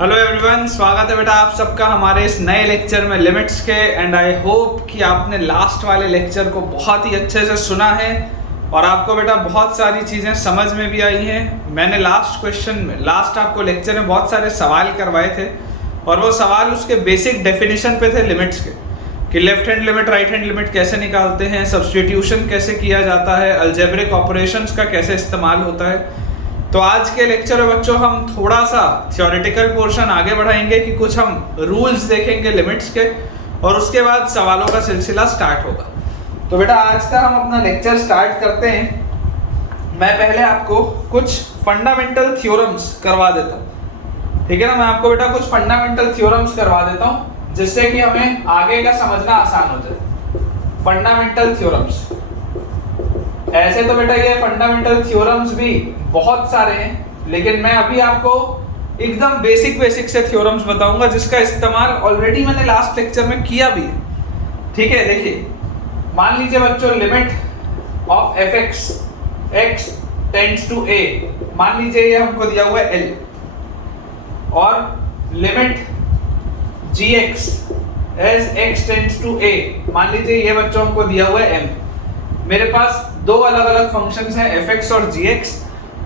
Hello everyone, स्वागत है बेटा आप सबका हमारे इस नए लेक्चर में लिमिट्स के। एंड आई होप कि आपने लास्ट वाले लेक्चर को बहुत ही अच्छे से सुना है और आपको बेटा बहुत सारी चीज़ें समझ में भी आई हैं। मैंने लास्ट आपको लेक्चर में बहुत सारे सवाल करवाए थे और वो सवाल उसके बेसिक डेफिनेशन पे थे लिमिट्स के, कि left hand limit right hand limit कैसे निकालते हैं, सब्स्टिट्यूशन कैसे किया जाता है, अलजेब्रिक ऑपरेशंस का कैसे इस्तेमाल होता है। तो आज के लेक्चर में बच्चों हम थोड़ा सा थ्योरेटिकल पोर्शन आगे बढ़ाएंगे कि कुछ हम रूल्स देखेंगे लिमिट्स के और उसके बाद सवालों का सिलसिला स्टार्ट होगा। तो बेटा आज का हम अपना लेक्चर स्टार्ट करते हैं। मैं पहले आपको कुछ फंडामेंटल थ्योरम्स करवा देता हूँ, ठीक है ना। मैं आपको बेटा कुछ फंडामेंटल थ्योरम्स करवा देता हूँ जिससे कि हमें आगे का समझना आसान हो जाए। फंडामेंटल थ्योरम्स, ऐसे तो बेटा ये फंडामेंटल थ्योरम्स भी बहुत सारे हैं, लेकिन मैं अभी आपको एकदम बेसिक से थ्योरम्स बताऊंगा जिसका इस्तेमाल ऑलरेडी मैंने लास्ट लेक्चर में किया भी है, ठीक है। देखिए, मान लीजिए बच्चों limit of f x x tends to a, मान लीजिए ये हमको दिया हुआ है एल, और limit g x as x tends to a, मान लीजिए ये बच्चों हमको दिया हुआ है एम। मेरे पास दो अलग अलग फंक्शंस हैं एफ एक्स और जी एक्स,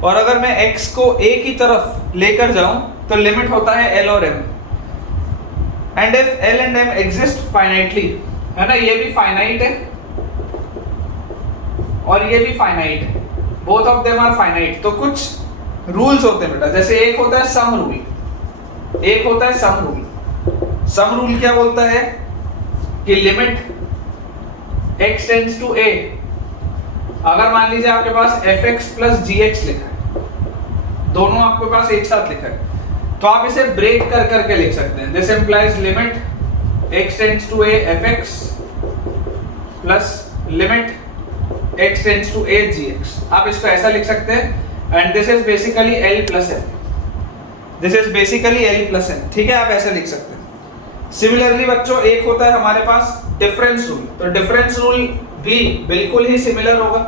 और अगर मैं x को a की तरफ लेकर जाऊं तो लिमिट होता है l और m। And if l and m exist finitely, है ना, ये भी फाइनाइट है और ये भी फाइनाइट है, both of them are finite. तो कुछ रूल्स होते हैं बेटा, जैसे एक होता है सम रूल, एक होता है सम रूल। सम रूल क्या बोलता है कि limit x tends to a, अगर मान लीजिए आपके पास fx प्लस gx लिखा है, दोनों आपके पास एक साथ लिखा है, तो आप इसे ब्रेक कर करके लिख सकते हैं। This implies limit x tends to a fx plus limit x tends to a gx, आप इसको ऐसा लिख सकते हैं। And this is basically l plus m, this is basically l plus m, ठीक है, आप ऐसे लिख सकते हैं। सिमिलरली बच्चों एक होता है हमारे पास डिफरेंस रूल, तो डिफरेंस रूल भी बिल्कुल ही सिमिलर होगा,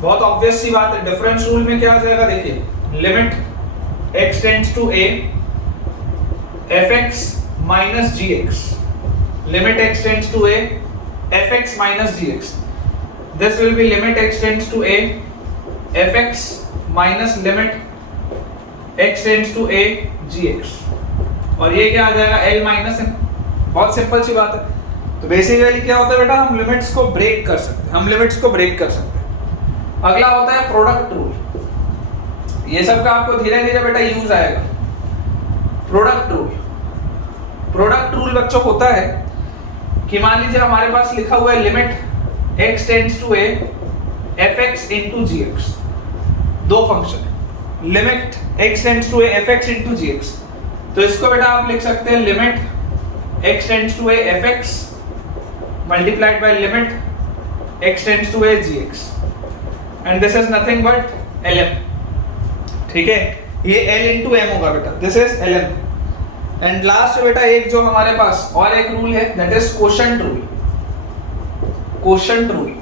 बहुत ऑब्वियस सी बात है। डिफरेंस रूल में क्या आ जाएगा, देखिए limit x tends to a fx minus gx, limit x tends to a fx minus gx, this will be limit x tends to a fx minus limit x tends to a gx, और ये क्या आ जाएगा l minus m। बहुत simple सी बात है। तो बेसिकली क्या होता है बेटा, हम लिमिट्स को ब्रेक कर सकते हैं, हम लिमिट्स को ब्रेक कर सकते हैं। अगला होता है प्रोडक्ट रूल, ये सब का आपको धीरे धीरे बेटा यूज आएगा। प्रोडक्ट रूल, प्रोडक्ट रूल बच्चों होता है कि मान लीजिए हमारे पास लिखा हुआ है limit x tends to a fx into gx, दो फंक्शन है, limit x tends to a fx into gx, तो इसको बेटा आप लिख सकते हैं limit x tends to a fx multiplied by limit x tends to a gx, and this is nothing but lm, ठीक है, ये l into m होगा बेटा, this is lm। And last बेटा एक जो हमारे पास और एक रूल है, that is quotient rule। quotient rule,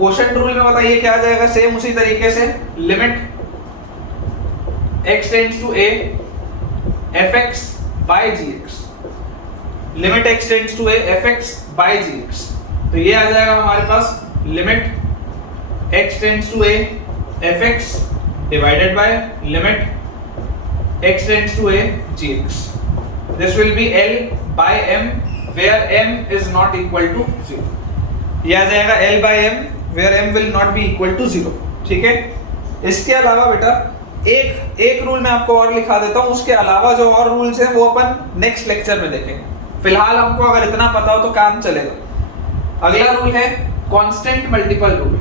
quotient rule में बताइए क्या आ जाएगा, सेम उसी तरीके से limit x tends to a fx by gx, limit x tends to a fx by gx, तो ये आ जाएगा हमारे पास limit x tends to a fx divided by limit x tends to a gx, this will be l by m where m is not equal to 0, ये आ जाएगा l by m where m will not be equal to 0, ठीक है। इसके अलावा बेटा एक rule मैं आपको और लिखा देता हूँ, उसके अलावा जो और रूल्स हैं वो अपन नेक्स्ट लेक्चर में देखेंगे। फिलहाल हमको अगर इतना पता हो तो काम चलेगा। अगला रूल है कांस्टेंट मल्टीपल रूल,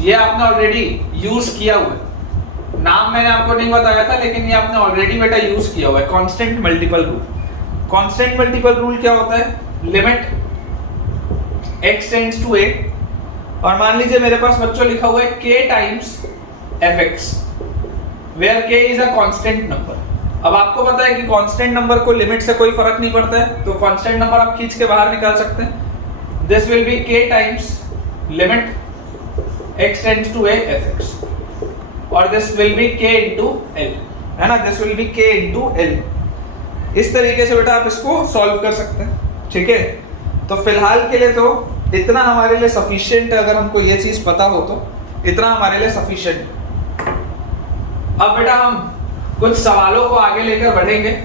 ये आपने ऑलरेडी यूज किया हुआ है, नाम मैंने आपको नहीं बताया था लेकिन ये आपने ऑलरेडी बेटा यूज किया हुआ है, constant multiple rule. Constant multiple rule क्या होता है, limit x tends to a, और मान लीजिए मेरे पास बच्चों लिखा हुआ है k times fx where k is a constant number। अब आपको पता है कि कांस्टेंट नंबर को लिमिट से कोई फर्क नहीं पड़ता है, तो कांस्टेंट नंबर आप खींच के बाहर निकाल सकते हैं। This will be k times limit x tends to a fx, और this will be k into l। है ना, this will be k into l. इस तरीके से बेटा आप इसको सॉल्व कर सकते हैं, ठीक है। तो फिलहाल के लिए तो इतना हमारे लिए सफिशिएंट है, अगर हमको ये चीज पता हो तो इतना हमारे लिए सफिशिएंट है। अब बेटा हम कुछ सवालों को आगे लेकर बढ़ेंगे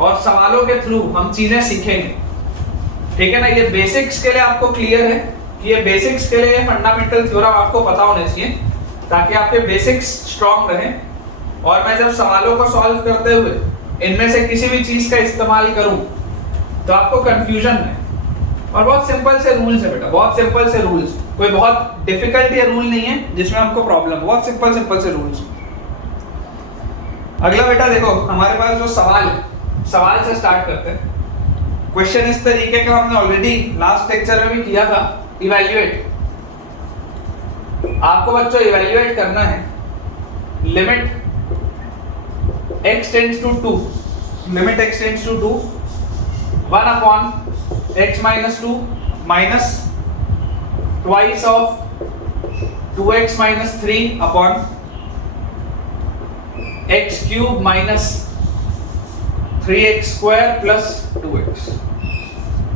और सवालों के थ्रू हम चीजें सीखेंगे, ठीक है ना। ये बेसिक्स के लिए आपको क्लियर है कि ये बेसिक्स के लिए फंडामेंटल थ्योरम आपको पता होने चाहिए ताकि आपके बेसिक्स स्ट्रांग रहें। और मैं जब सवालों को सॉल्व करते हुए इनमें से किसी भी चीज का इस्तेमाल करूं तो आपको कंफ्यूजन है। और बहुत सिंपल से रूल्स है बेटा, बहुत सिंपल से रूल्स, कोई बहुत डिफिकल्ट या रूल नहीं है जिसमें हमको प्रॉब्लम, बहुत सिंपल सिंपल से रूल्स। अगला बेटा देखो हमारे पास जो सवाल है, सवाल से स्टार्ट करते हैं। क्वेश्चन इस तरीके का हमने ऑलरेडी लास्ट लेक्चर में भी किया था, इवैल्यूएट। आपको बच्चों इवैल्यूएट करना है limit x tends to 2, limit x tends to 2 1 upon x minus 2 minus twice of 2x minus 3 upon x cube minus 3x square plus 2x।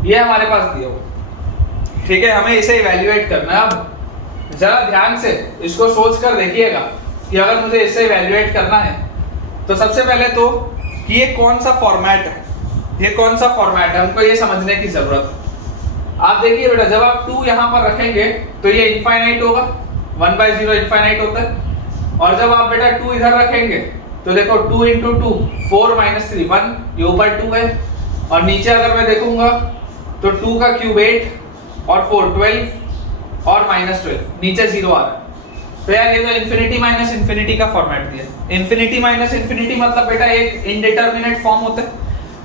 ये हमारे पास दिया हुआ, ठीक है। हमें इसे इवैल्यूएट करना है। अब जरा ध्यान से इसको सोच कर देखिएगा कि अगर मुझे इसे इवैल्यूएट करना है तो सबसे पहले तो कि ये कौन सा फॉर्मेट है, ये कौन सा फॉर्मेट है, हमको ये समझने की जरूरत है। आप देखिए बेटा जब आप 2 यहाँ पर रखेंगे तो ये इनफाइनाइट होगा, 1/0 इनफाइनाइट होता है। और जब आप बेटा 2 इधर रखेंगे तो देखो 2 इंटू 2 4 माइनस 3 1, ये ऊपर 2 है। और नीचे अगर मैं देखूंगा तो 2 का क्यूब 8 और 4 12 और माइनस 12, नीचे 0 आ रहा है। तो यार ये तो इन्फिनिटी माइनस इन्फिनिटी का फॉर्मेट दिया। इन्फिनिटी माइनस इन्फिनिटी मतलब बेटा एक इनडिटरमिनेट फॉर्म होता है।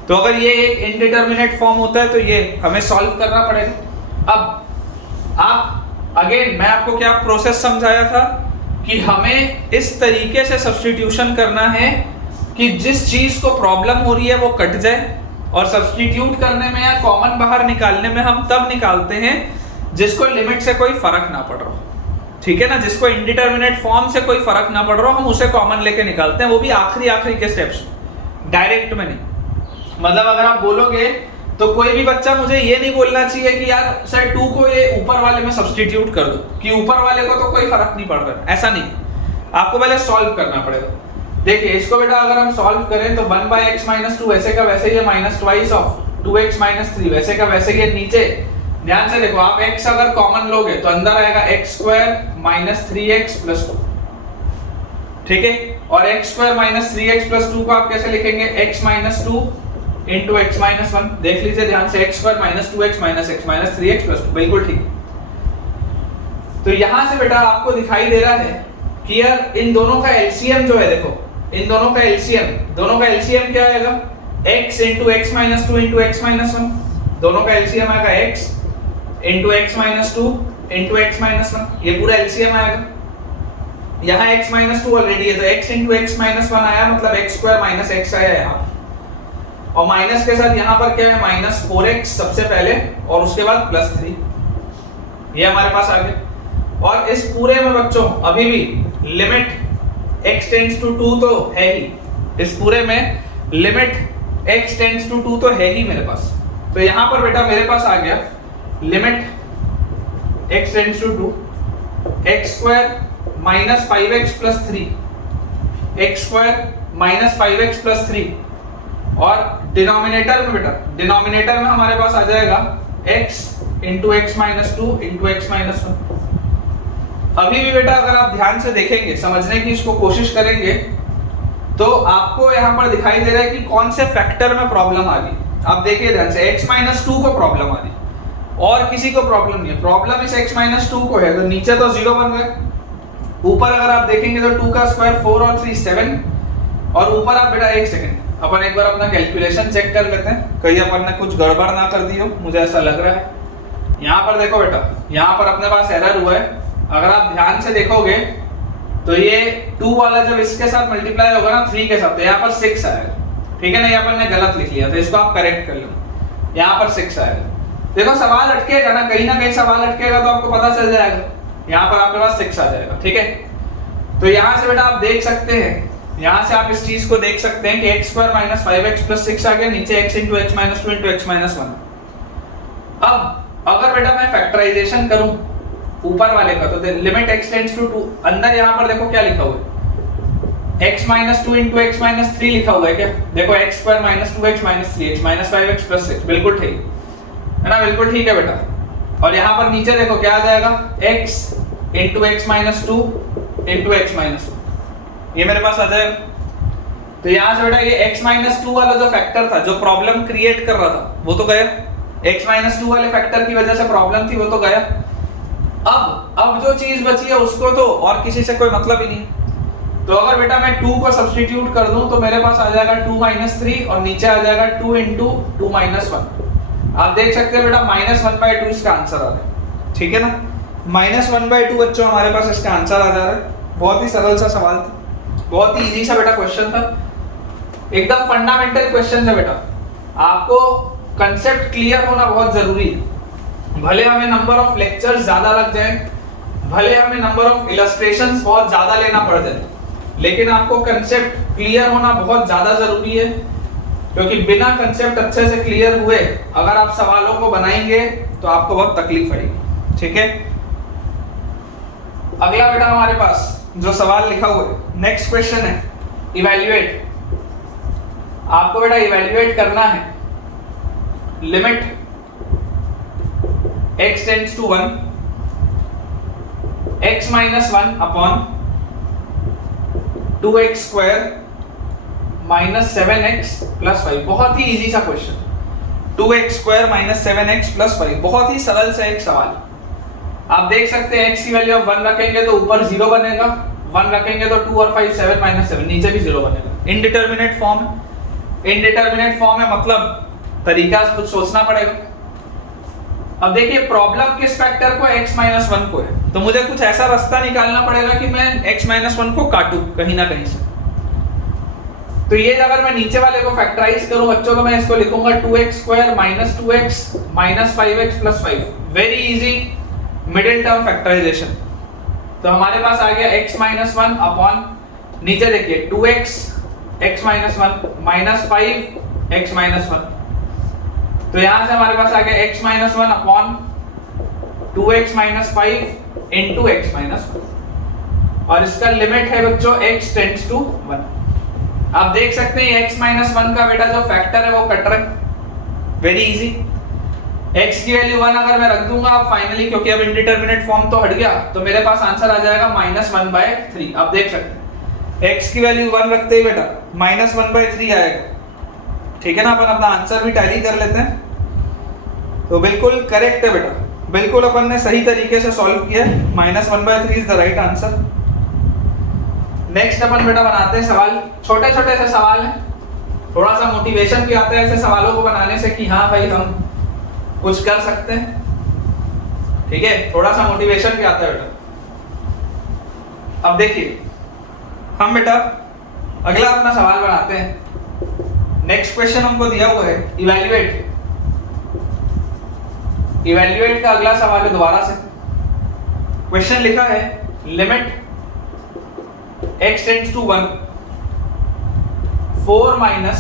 तो अगर ये एक इनडिटरमिनेट फॉर्म होता है तो ये हमें सॉल्व करना पड़ेगा। अब आप अगेन मैं आपको क्या प्रोसेस समझाया था कि हमें इस तरीके से सब्स्टिट्यूशन करना है कि जिस चीज को प्रॉब्लम हो रही है वो कट जाए। और सब्स्टिट्यूट करने में या कॉमन बाहर निकालने में हम तब निकालते हैं जिसको लिमिट से कोई फर्क ना पड़ रहा हो, ठीक है ना। जिसको इंडिटरमिनेट फॉर्म से कोई फर्क ना पड़ रहा हो हम उसे कॉमन लेके निकालते हैं, वो भी आखिरी के स्टेप्स, डायरेक्ट में नहीं। मतलब अगर आप बोलोगे तो कोई भी बच्चा मुझे ये नहीं बोलना चाहिए कि यार सर 2 को ये ऊपर वाले में सब्स्टिट्यूट कर दो, कि ऊपर वाले को तो कोई फर्क नहीं पड़ रहा है, ऐसा नहीं। आपको पहले सॉल्व करना पड़ेगा। देखिए इसको बेटा अगर हम सॉल्व करें तो 1/x माइनस 2 वैसे का वैसे ही है, minus twice of 2x minus 3 वैसे का वैसे ही है। नीचे ध्यान से देखो, आप x अगर कॉमन लोगे तो अंदर आएगा x square minus 3x plus 2, ठीक है। और x square minus 3x plus 2 को आप कैसे लिखेंगे, x minus 2 into x minus 1। देख लीजिए ध्यान से, x square minus 2x minus x minus 3x plus 2, बिल्कुल ठीक। तो यहां से बेटा आपको दिखाई दे रहा है कि यार इन दोनों का एलसीएम जो है, देखो इन दोनों का एलसीएम क्या आएगा, x into x minus 2 into x minus 1। दोनों का एलसीएम आएगा x into x minus 2 into x minus 1, ये पूरा एलसीएम आएगा। यहाँ x माइनस 2 ऑलरेडी है तो x इंटू x माइनस 1 आया, मतलब x स्क्वायर माइनस x आया यहाँ। और माइनस के साथ यहाँ पर क्या है, माइनस 4x सबसे पहले और उसके बाद प्लस 3, ये हमारे पास आ गया। और इस पूरे में बच्चों अभी भी लिमिट x टेंड्स टू 2 तो है ही, इस पूरे में लिमिट x टेंड्स टू 2 तो है ही मेरे पास। तो यहाँ पर बेटा मेरे पास आ गया limit x tends to 2 x square minus 5x plus 3, x square minus 5x plus 3। और डिनोमिनेटर में बेटा, डिनोमिनेटर में हमारे पास आ जाएगा x into x minus 2 into x minus 1। अभी भी बेटा अगर आप ध्यान से देखेंगे, समझने की इसको कोशिश करेंगे तो आपको यहाँ पर दिखाई दे रहा है कि कौन से फैक्टर में प्रॉब्लम आ रही। आप देखिए ध्यान से, x माइनस 2 को प्रॉब्लम आ रही और किसी को प्रॉब्लम नहीं है। प्रॉब्लम इस x माइनस 2 को है, तो नीचे तो 0 बन गए, ऊपर अगर आप देखेंगे तो 2 का स्क्वायर 4 और 3 7। और ऊपर आप बेटा एक सेकंड अपन एक बार अपना कैलकुलेशन चेक कर लेते हैं, कहीं अपन ने कुछ गड़बड़ ना कर दी हो, मुझे ऐसा लग रहा है। यहाँ पर देखो बेटा, यहाँ पर अपने पास एरर हुआ है। अगर आप ध्यान से देखोगे तो ये 2 वाला जब इसके साथ मल्टीप्लाई होगा ना 3 के साथ, तो यहाँ पर 6 आएगा, ठीक है ना। यहाँ पर ने गलत लिख लिया, तो इसको आप करेक्ट कर लो, यहाँ पर 6 आएगा। देखो सवाल अटकेगा ना कहीं सवाल अटकेगा तो आपको पता चल जाएगा, यहाँ पर आपके पास 6 आ जाएगा, ठीक है। तो यहाँ से बेटा आप देख सकते हैं यहाँ से आप इस चीज को देख सकते हैं कि x square minus 5x plus 6 आ गया, नीचे x into x minus 2 into x minus 1। अब अगर बेटा मैं फैक्टराइजेशन करूं ऊपर वाले का, तो लिमिट x टेंड्स टू 2, अंदर यहाँ पर देखो क्या लिखा हुआ है, x minus 2 into x minus 3 लिखा हुआ है क्या? देखो x square minus 2x minus 3x minus 5x plus 6, बिल्कुल ठीक है ना, बिल्कुल ठीक है बेटा। और यहाँ पर नीचे देखो क्या आ जाएगा, x into x minus 2 into x minus 2, ये मेरे पास आ जाएगा। तो यहाँ से बेटा ये x माइनस 2 वाला जो फैक्टर था, जो प्रॉब्लम क्रिएट कर रहा था, वो तो गया। x माइनस 2 वाले फैक्टर की वजह से प्रॉब्लम थी, वो तो गया। अब जो चीज बची है उसको तो और किसी से कोई मतलब ही नहीं। तो अगर बेटा मैं 2 को सब्स्टिट्यूट कर दूं तो मेरे पास आ जाएगा 2 माइनस 3 और नीचे आ जाएगा 2 इंटू 2 माइनस 1। आप देख सकते हैं बेटा -1/2 इसका आंसर आ रहा है, ठीक है ना। -1/2 बच्चों हमारे पास इसका आंसर आ जा रहा है। बहुत ही सरल सा सवाल था, बहुत ही इजी सा बेटा क्वेश्चन था, एकदम फंडामेंटल क्वेश्चन है बेटा। आपको कंसेप्ट क्लियर होना बहुत जरूरी है। भले हमें नंबर ऑफ लेक्चर्स ज्यादा लग जाए, भले हमें नंबर ऑफ इलस्ट्रेशंस बहुत ज्यादा लेना पड़ जाए, लेकिन आपको कंसेप्ट क्लियर होना बहुत ज्यादा जरूरी है, क्योंकि बिना कंसेप्ट अच्छे से क्लियर हुए अगर आप सवालों को बनाएंगे तो आपको बहुत तकलीफ पड़ेगी, ठीक है। अगला बेटा हमारे पास जो सवाल लिखा हुआ है, नेक्स्ट क्वेश्चन है इवैल्यूएट। आपको बेटा इवैल्यूएट करना है limit x tends to 1 x minus 1 upon 2x square minus 7x plus 5। बहुत ही इजी सा question, 2x square minus 7x plus 5, बहुत ही सरल सा एक सवाल। आप देख सकते हैं x की वैल्यू आप 1 रखेंगे तो ऊपर 0 बनेगा, 1 रखेंगे तो 2 और 5 7 माइनस 7, नीचे भी 0 बनेगा। इनडिटरमिनेट फॉर्म, इनडिटरमिनेट फॉर्म है, मतलब तरीका कुछ सोचना पड़ेगा। अब देखिए प्रॉब्लम किस फैक्टर को, x माइनस 1 को है, तो मुझे कुछ ऐसा रास्ता निकालना पड़ेगा कि मैं x माइनस 1 को काटूं कहीं ना कहीं से। तो ये अगर मैं नीचे वाले को फैक्टराइज करूं बच्चों, तो मैं इसको लिखूंगा 2x square minus 2x minus 5x plus 5। Very easy middle term factorization. तो हमारे पास आ गया x माइनस 1 अपॉन, नीचे देखिए 2x x minus 1 minus 5 x minus 1। तो यहां से हमारे पास आ गया x minus 1 upon 2x minus 5 into x minus 1, और इसका लिमिट है बच्चों x टेंड्स टू 1। आप देख सकते हैं x माइनस 1 का बेटा जो फैक्टर है वो कट रहा है, वेरी इजी। x की वैल्यू 1 अगर मैं रख दूंगा अब फाइनली, क्योंकि अब इनडिटरमिनेट फॉर्म तो हट गया, तो मेरे पास आंसर आ जाएगा -1/3। आप देख सकते हैं x की वैल्यू 1 रखते ही बेटा -1/3 आएगा, ठीक है ना। अपन अपना आंसर भी टैली कर लेते हैं, तो बिल्कुल करेक्ट है बेटा, बिल्कुल अपन ने सही तरीके से सॉल्व किया है। -1/3 is the right answer. Next अपन बेटा बनाते हैं सवाल, छोटे छोटे से सवाल हैं, थोड़ा सा मोटिवेशन भी आता है ऐसे सवालों को बनाने से कि हाँ भाई हम कुछ कर सकते हैं, ठीक है, थोड़ा सा मोटिवेशन भी आता है बेटा। अब देखिए हम बेटा अगला अपना सवाल बनाते हैं। नेक्स्ट क्वेश्चन हमको दिया हुआ है इवैल्यूएट। इवैल्यूएट का अगला सवाल है दोबारा से। क्वेश्चन लिखा है limit x tends to 1 4 minus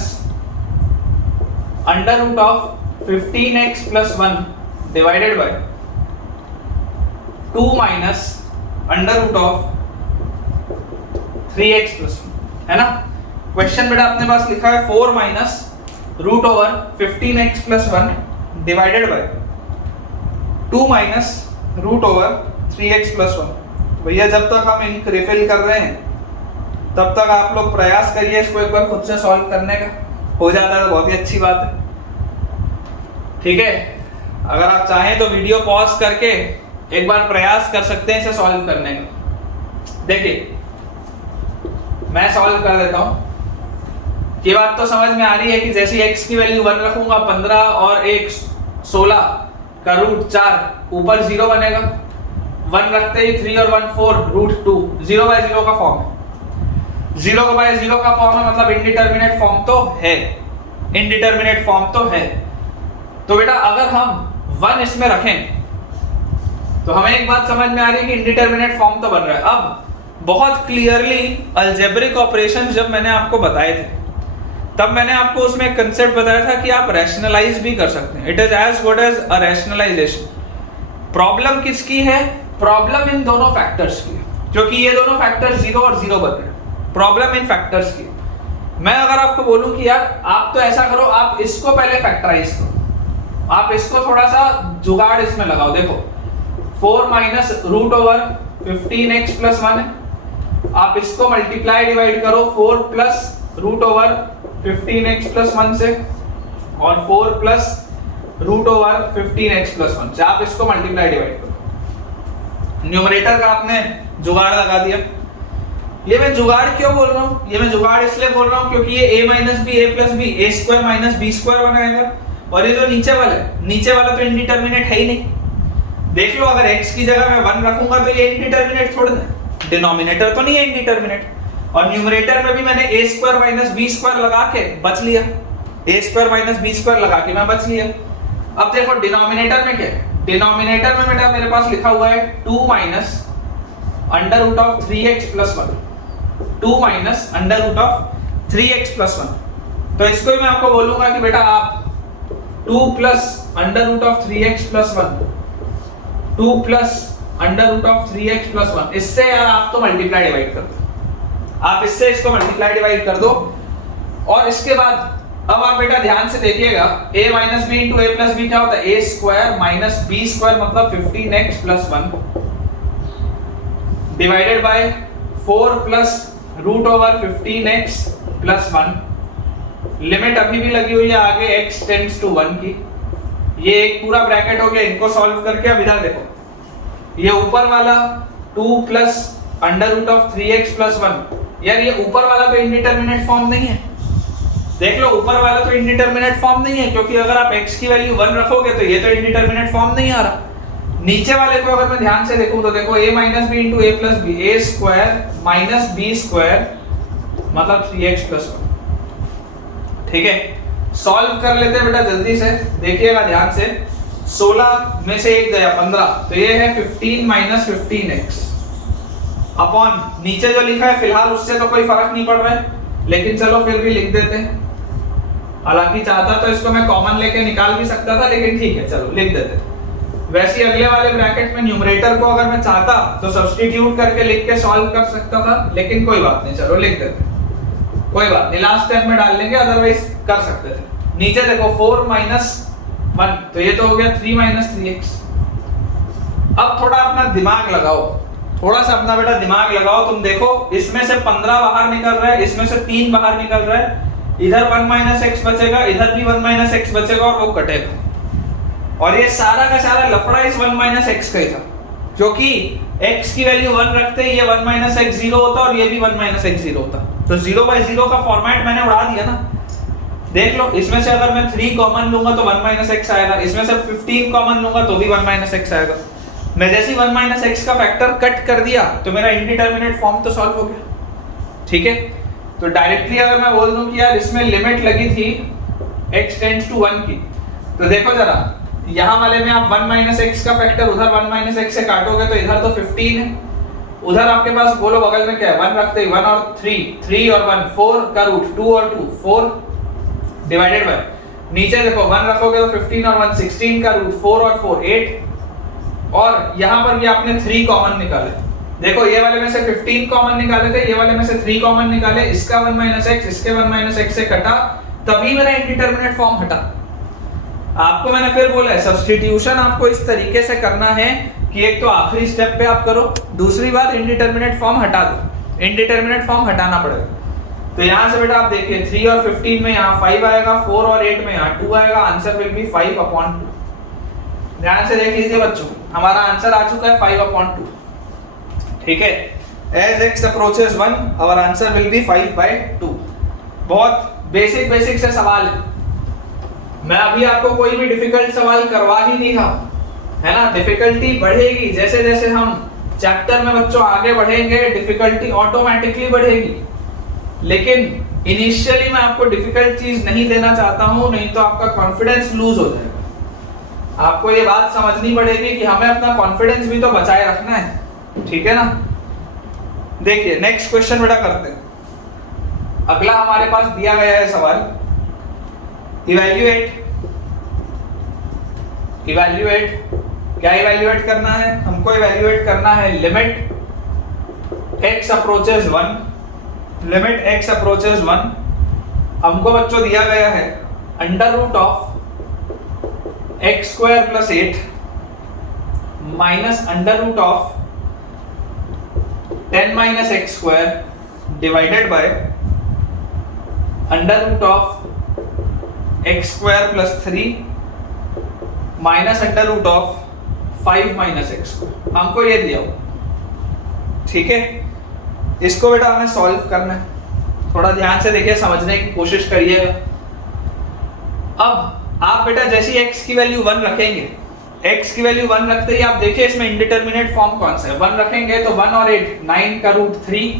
under root of 15x plus 1 divided by 2 minus under root of 3x plus 1, है ना। क्वेश्चन बेटा अपने पास लिखा है 4 minus root over 15x plus 1 divided by 2 minus root over 3x plus 1। भैया जब तक हम इंक रिफिल कर रहे हैं तब तक आप लोग प्रयास करिए इसको एक बार खुद से सॉल्व करने का, हो जाता है तो बहुत ही अच्छी बात है, ठीक है। अगर आप चाहें तो वीडियो पॉज करके एक बार प्रयास कर सकते हैं इसे सॉल्व करने का। देखिए मैं सॉल्व कर देता हूं। ये बात तो समझ में आ रही है कि जैसे x की वैल्यू 1 रखूंगा 15 और 1 16 का रूट 4, ऊपर 0 बनेगा, 1 रखते ही 3 और 1 4 रूट 2, 0/0 का फॉर्म है। 0/0 का फॉर्म है मतलब इनडिटरमिनेट फॉर्म तो है, इनडिटरमिनेट फॉर्म तो है। तो बेटा अगर हम 1 इसमें रखें तो हमें एक बात समझ में आ रही है कि इनडिटरमिनेट फॉर्म तो बन रहा है। अब बहुत क्लियरली अलजेब्रिक ऑपरेशन जब मैंने आपको बताए थे, तब मैंने आपको उसमें एक कंसेप्ट बताया था कि आप रैशनलाइज भी कर सकते हैं। It is as good as a rationalization. Problem किसकी है? प्रॉब्लम इन दोनों फैक्टर्स की, क्योंकि ये दोनों फैक्टर्स 0 और 0 बन रहे हैं। प्रॉब्लम इन फैक्टर्स की। मैं अगर आपको बोलूं कि यार आप तो ऐसा करो, आप इसको पहले फैक्टराइज करो, आप इसको थोड़ा सा जुगाड़ इसमें लगाओ। देखो 4 minus root over 15x plus 1 है, आप इसको मल्टीप्लाई डिवाइड करो 4 plus root over 15x plus 1 से और 4 plus root over 15x plus 1 से, आप इसको मल्टीप्लाई डिवाइड करो। न्यूमरेटर का आपने जुगाड़ लगा दिया। ये मैं जुगाड़ क्यों बोल रहा हूँ? ये मैं जुगाड़ इसलिए बोल रहा हूँ क्योंकि ये a minus b a plus b a square minus b square बनाएगा, और ये जो नीचे वाला है, नीचे वाला तो इंडिटरमिनेट है ही नहीं। देख लो, अगर x की जगह मैं 1 रखूंगा तो ये इंडिटरमिनेट थोड़ा है, डिनोमिनेटर तो नहीं है इंडिटरमिनेट। और न्यूमरेटर में भी मैंने a square minus b square लगा के बच लिया, a square minus b square लगा के मैं बच लिया। अब देखो डिनोमिनेटर में क्या है? डिनोमिनेटर में बेटा मेरे पास लिखा हुआ है 2 minus under root of 3x plus 1, 2 minus under root of 3x plus 1। तो इसको ही मैं आपको बोलूंगा कि बेटा आप 2 plus under root of 3x plus 1, 2 plus under root of 3x plus 1, इससे यार आप तो मल्टीप्लाई डिवाइड कर दो, आप इससे इसको मल्टीप्लाई डिवाइड कर दो। और इसके बाद अब आप बेटा ध्यान से देखिएगा, a minus b into a plus b क्या होता है? a square minus b square मतलब 15x plus 1 divided by 4 plus root over 15x plus 1। Limit अभी भी लगी हुई है आगे x टेंड्स टू 1 की। ये एक पूरा ब्रैकेट हो गया, इनको सॉल्व करके अब इधर देखो, ये ऊपर वाला 2 plus under root of 3x plus 1, यार ये ऊपर वाला तो इंडिटरमिनेट फॉर्म नहीं है। देख लो, ऊपर वाला तो इंडिटरमिनेट फॉर्म नहीं है, क्योंकि अगर आप x की वैल्यू 1 रखोगे तो ये तो इंडिटरमिनेट फॉर्म नहीं आ रहा। नीचे वाले को अगर मैं ध्यान से देखूं तो देखो a minus b into a plus b, a square minus b square मतलब 3x प्लस 1। ठीक है, सॉल्व कर लेते हैं बेटा जल्दी से, देखिएगा ध्यान से। 16 में से 1 गया 15, तो ये है 15 माइनस 15x अपॉन नीचे जो लिखा है फिलहाल उससे तो कोई फर्क नहीं पड़ रहा है, लेकिन चलो फिर भी लिख देते हैं। हालांकि चाहता तो इसको मैं कॉमन लेके निकाल भी सकता था, लेकिन ठीक है चलो लिख देते हैं। वैसे अगले वाले ब्रैकेट में न्यूमरेटर को अगर मैं चाहता तो सब्स्टिट्यूट करके लिख के सॉल्व कर सकता था, लेकिन कोई बात नहीं, चलो लिख देते हैं, कोई बात नहीं, लास्ट स्टेप में डाल लेंगे, अदरवाइज कर सकते थे। नीचे देखो 4 माइनस 1, तो ये तो हो गया 3 माइनस 3x। अब थोड़ा अपना दिमाग लगाओ, थोड़ा सा अपना बेटा दिमाग लगाओ। तुम देखो इसमें से 15 बाहर निकल रहा है, इसमें से 3 बाहर निकल रहा है, इधर 1 माइनस x बचेगा, इधर भी 1 माइनस x बचेगा और वो कटेगा। और ये सारा का सारा लफड़ा इस 1 माइनस x का ही था, क्योंकि x की वैल्यू 1 रखते ही ये 1 माइनस x 0 होता और ये भी 1 माइनस x 0 होता। तो 0/0 का फॉर्मेट मैंने उड़ा दिया ना। देख लो, इसमें से अगर मैं 3 कॉमन लूंगा तो 1 माइनस x आएगा, इसमें से 15 कॉमन लूंगा तो भी 1 माइनस x आएगा। मैं जैसे ही 1 माइनस x का फैक्टर कट कर दिया तो मेरा इंडिटरमिनेट फॉर्म तो सॉल्व हो गया। ठीक है, तो डायरेक्टली अगर मैं बोल दूं कि यार इसमें लिमिट लगी थी x टेंड्स टू 1 की, तो देखो जरा यहाँ वाले में आप 1 माइनस x का फैक्टर उधर 1 माइनस x से काटोगे तो इधर तो 15 है, उधर आपके पास बोलो बगल में क्या है, 1 रखते ही 1 और 3 और 1 4 का रूट 2 और 2 4 डिवाइडेड बाय, नीचे देखो 1 रखोगे तो 15 और 1 16 का रूट 4 और 4 8, और यहाँ पर भी आपने 3 कॉमन निकाले। देखो ये वाले में से 15 कॉमन निकाले थे, ये वाले में से 3 कॉमन निकाले, इसका 1 माइनस x इसके 1 माइनस x से कटा, तभी मेरा इंडिटरमिनेट फॉर्म हटा। आपको मैंने फिर बोला है सब्स्टिट्यूशन आपको इस तरीके से करना है कि एक तो आखिरी स्टेप पे आप करो, दूसरी बात इंडिटरमिनेट फॉर्म हटा दो, इंडिटरमिनेट फॉर्म हटाना पड़ेगा। तो यहाँ से बेटा आप देखिए 3 और 15 में यहाँ 5 आएगा, 4 और 8 में यहाँ 2 आएगा, आंसर विल बी 5/2। ध्यान से देख लीजिए बच्चों, हमारा आंसर आ चुका है 5/2। ठीक है, as x approaches 1 our answer will be 5/2। बहुत बेसिक से सवाल है, मैं अभी आपको कोई भी डिफिकल्ट सवाल करवा ही नहीं रहा है ना। डिफिकल्टी बढ़ेगी जैसे जैसे हम चैप्टर में बच्चों आगे बढ़ेंगे, डिफिकल्टी ऑटोमेटिकली बढ़ेगी, लेकिन इनिशियली मैं आपको डिफिकल्ट चीज नहीं देना चाहता हूं, नहीं तो आपका कॉन्फिडेंस लूज हो जाएगा। आपको ये बात समझनी पड़ेगी कि हमें अपना कॉन्फिडेंस भी तो बचाए रखना है, ठीक है ना। देखिए नेक्स्ट क्वेश्चन बेटा करते हैं। अगला हमारे पास दिया गया है सवाल, इवैल्यूएट क्या इवैल्यूएट करना है हमको? इवैल्यूएट करना है limit x approaches 1, limit x approaches 1 हमको बच्चों दिया गया है under root of x square plus 8 minus under root of 10 minus x square divided by under root of x square plus 3 minus under root of 5 minus x. हमको ये दिया हो, ठीक है। इसको बेटा हमें सॉल्व करना है, थोड़ा ध्यान से देखिए, समझने की कोशिश करिएगा। अब आप बेटा जैसे ही x की वैल्यू 1 रखेंगे, x की वैल्यू 1 रखते ही आप देखिए इसमें इंडिटरमिनेट फॉर्म कौन सा है। 1 रखेंगे तो 1 और 8 9 का रूट 3,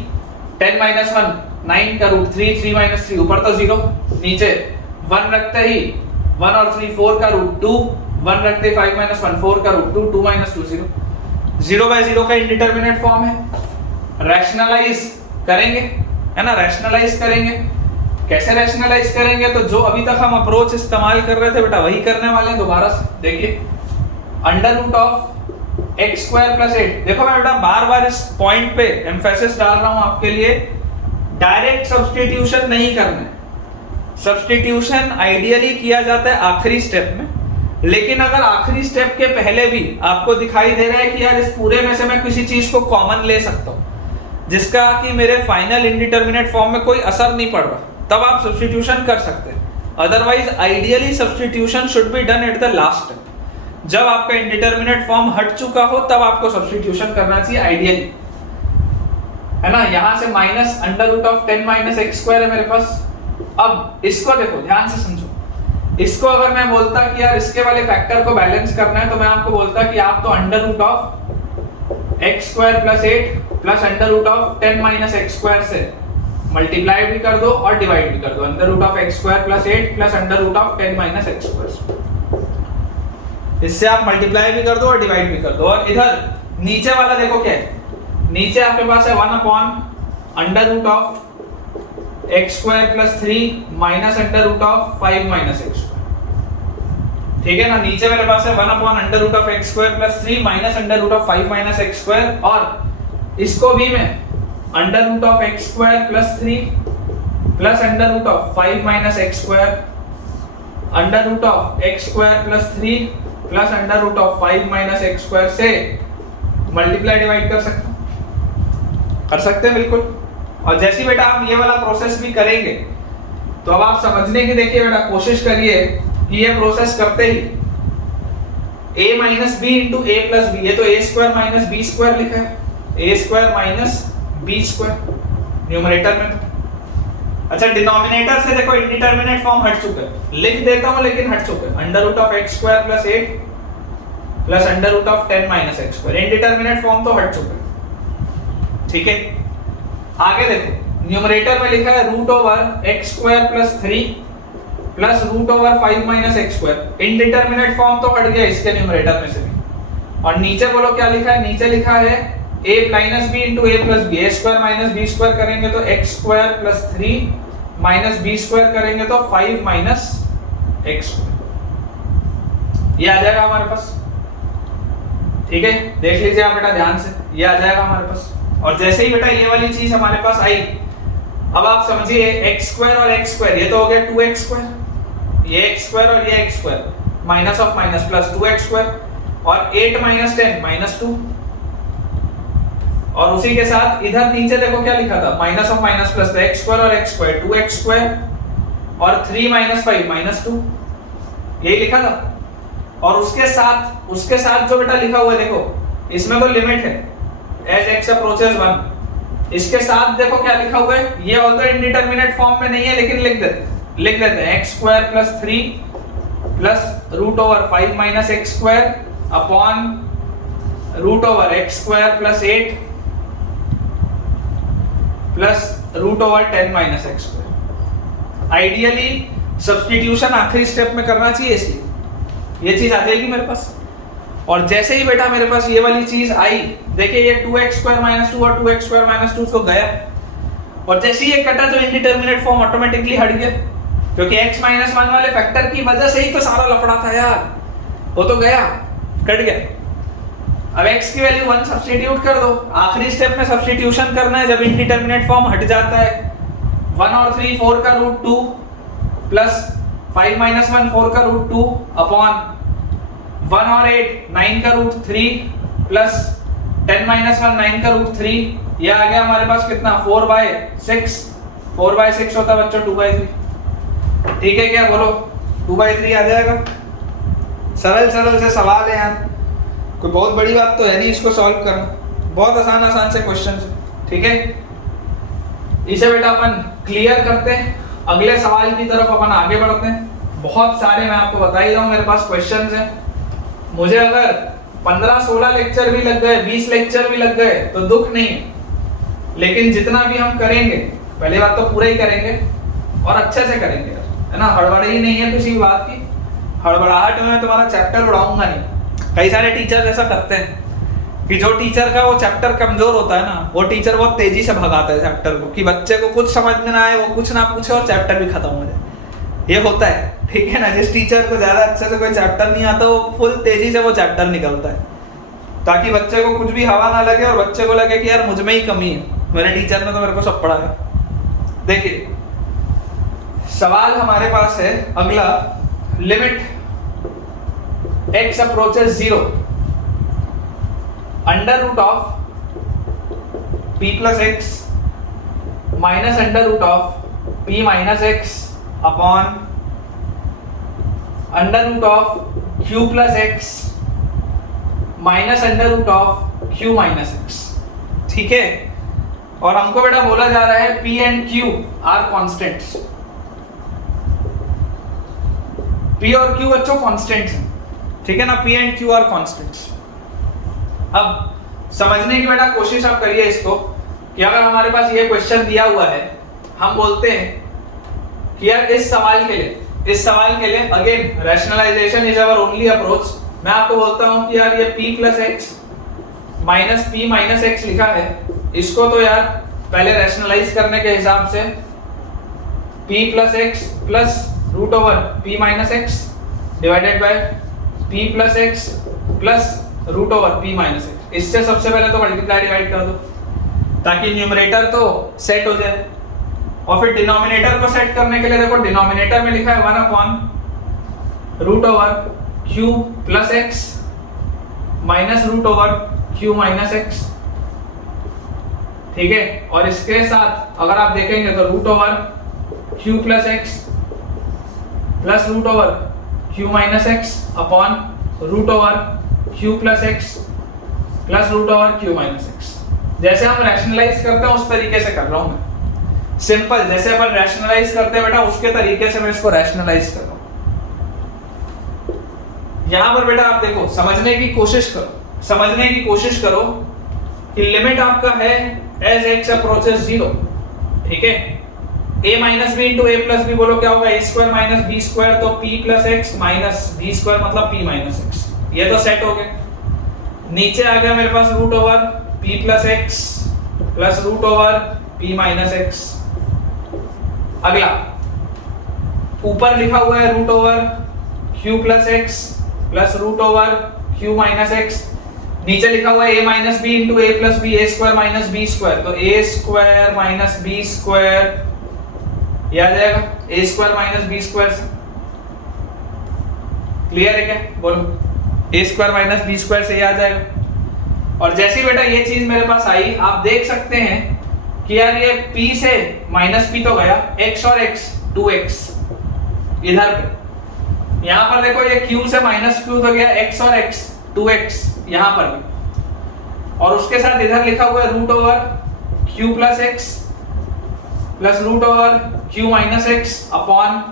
10 माइनस 1 9 का रूट 3, 3 माइनस 3 ऊपर तो 0, नीचे 1 रखते ही 1 और 3 4 का रूट 2, 1 रखते ही 5 माइनस 1 4 का रूट 2, 2 माइनस 2 0, 0 बाय 0 का इंडिटरमिनेट फॉर्म है। रैशनलाइज करेंगे, है ना, रैशनलाइज करेंगे। कैसे रैशनलाइज करेंगे? तो जो अभी तक हम अप्रोच इस्तेमाल कर रहे थे बेटा वही करने वाले हैं दोबारा से। देखिए under root of x square plus 8, देखो मैं बेटा बार बार इस पॉइंट पे एम्फेसिस डाल रहा हूं आपके लिए, डायरेक्ट सब्स्टिट्यूशन नहीं करना है। सब्स्टिट्यूशन आइडियली किया जाता है आखिरी स्टेप में, लेकिन अगर आखिरी स्टेप के पहले भी आपको दिखाई दे रहा है कि यार इस पूरे में से मैं किसी चीज को कॉमन ले सकता हूं जिसका कि मेरे फाइनल इंडिटरमिनेट फॉर्म में कोई असर नहीं पड़ रहा, तब आप सब्स्टिट्यूशन कर सकते हैं। Otherwise ideally substitution should be done at the last step. जब आपका इंडिटरमिनेट फॉर्म हट चुका हो तब आपको सब्स्टिट्यूशन करना चाहिए आइडियली, है ना। यहां से minus under root of 10 minus x square है मेरे पास। अब इसको देखो, ध्यान से समझो। इसको अगर मैं बोलता कि यार इसके वाले फैक्टर को बैलेंस करना है, तो मैं आपको बोलता कि आप तो under root of x square plus 8 plus under root of 10 minus x square से मल्टीप्लाई भी कर दो और डिवाइड भी कर दो। Under root of x square plus 8 plus under root of 10 minus x square, इससे आप मल्टीप्लाई भी कर दो और डिवाइड भी कर दो। और इधर नीचे वाला देखो क्या है, नीचे आपके पास है 1 upon under root of x square plus 3 minus under root of 5 minus x square, ठीक है ना। नीचे मेरे पास है 1 upon under root of x square plus 3 minus under root of 5 minus x square, और इसको भी मैं under root of x square plus 3 plus under root of 5 minus x square under root of x square plus 3 plus under root of 5 minus x square से multiply divide कर सकते हैं बिल्कुल। और जैसे बेटा आप ये वाला प्रोसेस भी करेंगे तो अब आप समझने की देखिए बेटा कोशिश करिए कि ये प्रोसेस करते ही a minus b into a plus b, ये तो a square minus b square लिखा है, a square minus b square numerator में। अच्छा डिनोमिनेटर से देखो इंडिटरमिनेट फॉर्म हट चुका है, लिख देता हूं लेकिन हट चुका है। Under root of x square plus 8 plus under root of 10 minus x square, indeterminate form तो हट चुका है, ठीक है। आगे देखो न्यूमरेटर में लिखा है root over x square plus 3 plus root over 5 minus x square, indeterminate form तो हट गया इसके न्यूमरेटर में से भी। और नीचे बोलो क्या लिखा है, नीचे लिखा है a minus b into a plus b, a square minus b square करेंगे तो x square plus 3 minus b square करेंगे तो 5 माइनस एक्स स्क्वायर, ये आ जाएगा हमारे पास, ठीक है। देख लीजिए आप बेटा ध्यान से, ये आ जाएगा हमारे पास। और जैसे ही बेटा ये वाली चीज हमारे पास आई, अब आप समझिए एक्स स्क्वायर और एक्स स्क्वायर, ये तो हो गया 2x स्क्वायर, ये एक्स स्क्वायर और ये x square, minus of minus plus 2x square, और 8 माइनस 10 माइनस 2, और उसी के साथ इधर नीचे देखो क्या लिखा था, minus of minus plus x square और एक्स स्क्वायर 2x स्क्वायर, और 3 माइनस 5 माइनस 2, यही लिखा था। और उसके साथ जो बेटा लिखा हुआ है देखो, इसमें तो लिमिट है एज एक्स अप्रोचेस 1, इसके साथ देखो क्या लिखा हुआ है, ये ऑल्दो इंडिटरमिनेट फॉर्म में नहीं है लेकिन लिख देते हैं x square plus 3 plus root over 5 minus x square upon root over x square plus 8 plus root over 10 minus x square. Ideally substitution आखिरी स्टेप में करना चाहिए, इसलिए ये चीज आ जाएगी मेरे पास। और जैसे ही बेटा मेरे पास ये वाली चीज आई, देखिए ये 2x² - 2 और 2x² - 2 तो गया, और जैसे ही ये कटा तो इनडिटर्मिनेट फॉर्म ऑटोमेटिकली हट गया, क्योंकि x - 1 वाले फैक्टर की वजह से ही तो सारा लफड़ा था यार, वो तो गया, कट गया। अब x की वैल्यू 1 सब्स्टिट्यूट कर दो, आखिरी स्टेप में सब्स्टिट्यूशन करना है जब इनडिटर्मिनेट फॉर्म हट जाता है। 1 और 3 4 का रूट 2 प्लस 5 - 1 4 का रूट 2 अपॉन 1 और 8 9 का रूट 3 प्लस 10 - 1 9 का रूट 3, ये आ गया हमारे पास कितना 4/6। 4/6 होता है बच्चों 2/3, ठीक है क्या, बोलो 2/3 आ जाएगा। सरल सरल से सवाल है यार, कोई बहुत बड़ी बात तो है नहीं इसको सॉल्व करना, बहुत आसान से क्वेश्चन है, ठीक है। इसे बेटा अपन क्लियर करते हैं, अगले सवाल की तरफ अपन आगे बढ़ते हैं। बहुत सारे मैं आपको बता ही रहा हूँ मेरे पास क्वेश्चंस हैं, मुझे अगर 15-16 लेक्चर भी लग गए, 20 लेक्चर भी लग गए तो दुख नहीं है, लेकिन जितना भी हम करेंगे पहली बात तो पूरा ही करेंगे और अच्छे से करेंगे, है ना, हड़बड़ी नहीं है किसी बात की, हड़बड़ाहट में मैं तुम्हारा चैप्टर उड़ाऊंगा नहीं। कई सारे टीचर ऐसा करते हैं कि जो टीचर का वो चैप्टर कमजोर होता है ना, वो टीचर बहुत तेजी से भगाता है चैप्टर को, कि बच्चे को कुछ समझ में ना आए, वो कुछ ना पूछे और चैप्टर भी खत्म हो जाए, ये होता है, ठीक है ना। जिस टीचर को ज्यादा अच्छे से कोई चैप्टर नहीं आता वो फुल तेजी से वो चैप्टर निकलता है, ताकि बच्चे को कुछ भी हवा ना लगे और बच्चे को लगे कि यार मुझ में ही कमी है, मेरे टीचर ने तो मेरे को सब पढ़ाया। देखिए सवाल हमारे पास है अगला, limit x approaches 0 under root of p plus x minus under root of p minus x upon under root of q plus x minus under root of q minus x, ठीक है। और हमको बेटा बोला जा रहा है p and q are constants, p और q बच्चों कॉन्स्टेंट्स हैं, ठीक है ना, p and q are constants. अब समझने की बेटा कोशिश आप करिए इसको, कि अगर हमारे पास ये क्वेश्चन दिया हुआ है, हम बोलते हैं कि यार इस सवाल के लिए again rationalization is our only approach. मैं आपको बोलता हूं कि यार ये p plus x minus p minus x लिखा है, इसको तो यार पहले रैशनलाइज करने के हिसाब से p plus x plus root over p minus x divided by p plus x plus root over p minus x, इससे सबसे पहले तो मल्टीप्लाई डिवाइड कर दो ताकि न्यूमरेटर तो सेट हो जाए, और फिर डिनोमिनेटर को सेट करने के लिए देखो डिनोमिनेटर में लिखा है 1 upon root over q plus x minus root over q minus x, ठीक है। और इसके साथ अगर आप देखेंगे तो root over q plus x plus root over q minus x upon root over q plus x plus root over q minus x। जैसे हम रैशनलाइज करते हैं उस तरीके से कर रहा हूं मैं, सिंपल जैसे अपन रैशनलाइज करते हैं बेटा उसके तरीके से मैं इसको रैशनलाइज कर रहा हूं। यहां पर बेटा आप देखो, समझने की कोशिश करो कि लिमिट आपका है एज x अप्रोचेस 0, ठीक है। a minus b into a plus b, बोलो क्या होगा, a square minus b square, तो p plus x minus b square मतलब p माइनस एक्स, ये तो सेट हो गया। नीचे आ गया मेरे पास root over p plus x plus root over p minus x. अगला ऊपर लिखा हुआ है root over q plus x plus root over q minus x, नीचे लिखा हुआ है a minus b into a plus b, a square minus b square, तो a square minus b square ये आ जाएगा a square minus b square से। Clear है क्या, बोलो a square minus b square से ये आ जाएगा। और जैसे बेटा ये चीज मेरे पास आई, आप देख सकते हैं कि यार ये p से माइनस p तो गया, x और x 2x इधर पे, यहां पर देखो ये q से माइनस q तो गया, x और x 2x यहां पर भी, और उसके साथ इधर लिखा हुआ है root over q plus x plus root over q minus x upon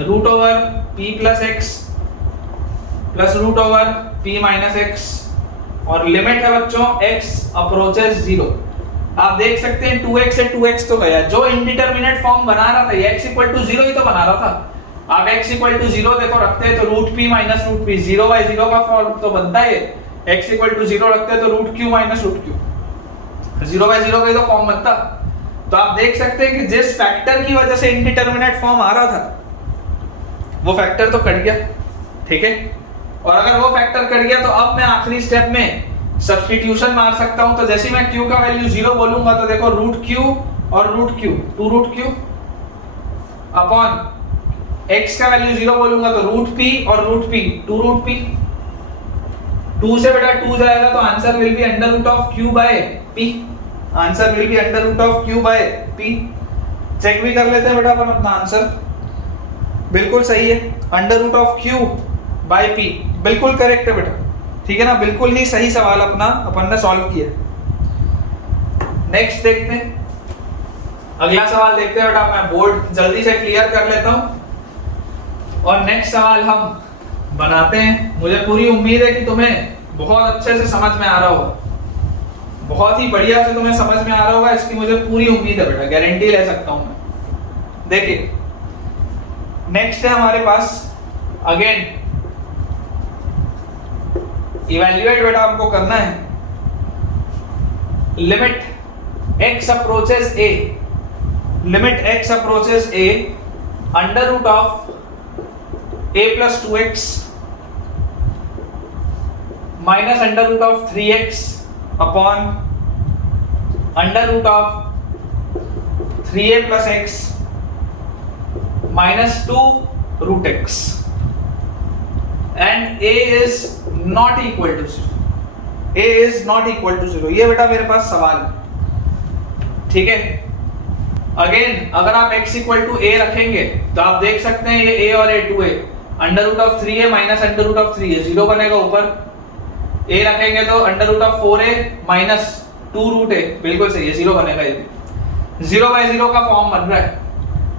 root over p plus x plus root over p minus x, और लिमिट है बच्चों x अप्रोचेस 0। आप देख सकते हैं 2x से 2x तो गया, जो इंडिटरमिनेट फॉर्म बना रहा था ये x इक्वल टू 0 ही तो बना रहा था, आप x इक्वल टू 0 देखो रखते हैं तो root p minus root p, 0/0 का फॉर्म तो बनता है, x इक्वल टू 0 रखते हैं तो root q minus root q, 0/0 का ही तो फॉर्म बनता। तो आप देख सकते हैं कि जिस फैक्टर की वजह से इंडिटरमिनेट फॉर्म आ रहा था वो फैक्टर तो कट गया, ठीक है। और अगर वो फैक्टर कट गया तो अब मैं आखिरी स्टेप में सब्स्टिट्यूशन मार सकता हूं। तो जैसे मैं q का वैल्यू 0 बोलूंगा तो देखो रूट q और root q, 2 root q upon x का वैल्यू 0 बोलूंगा तो रूट p और रूट p, 2 रूट p, 2 से बेटा 2 जाएगा तो answer will be under root of q by p, answer will be under root of q by p। Check भी कर लेते हैं बेटा अपन अपना आंसर, बिल्कुल सही है, under root of q by p, बिल्कुल करेक्ट है बेटा, ठीक है ना, बिल्कुल ही सही सवाल अपना अपन ने सॉल्व किया। नेक्स्ट देखते हैं, अगला सवाल देखते हैं बेटा, मैं बोर्ड जल्दी से क्लियर कर लेता हूं और नेक्स्ट सवाल हम बनाते हैं। मुझे पूरी उम्मीद है कि तुम्हें बहुत अच्छे से समझ में आ रहा होगा, बहुत ही बढ़िया से तुम्हें समझ में आ रहा होगा, इसकी मुझे पूरी उम्मीद है बेटा, गारंटी ले सकता हूं मैं। देखिए नेक्स्ट है हमारे पास अगेन इवैल्यूएट बेटा हमको करना है, limit x approaches a, limit x approaches a under root of a plus 2x minus under root of 3x upon under root of 3a plus x minus 2 root x and a is not equal to 0, a is not equal to 0। ये बेटा मेरे पास सवाल है, ठीक है। Again अगर आप x equal to a रखेंगे तो आप देख सकते हैं ये a और a 2a, under root of 3a minus under root of 3a, 0 बनेगा ऊपर, a रखेंगे तो under root of 4a minus 2 root a, बिल्कुल सही है, 0 बनेगा, ये 0/0 का फॉर्म बन रहा है,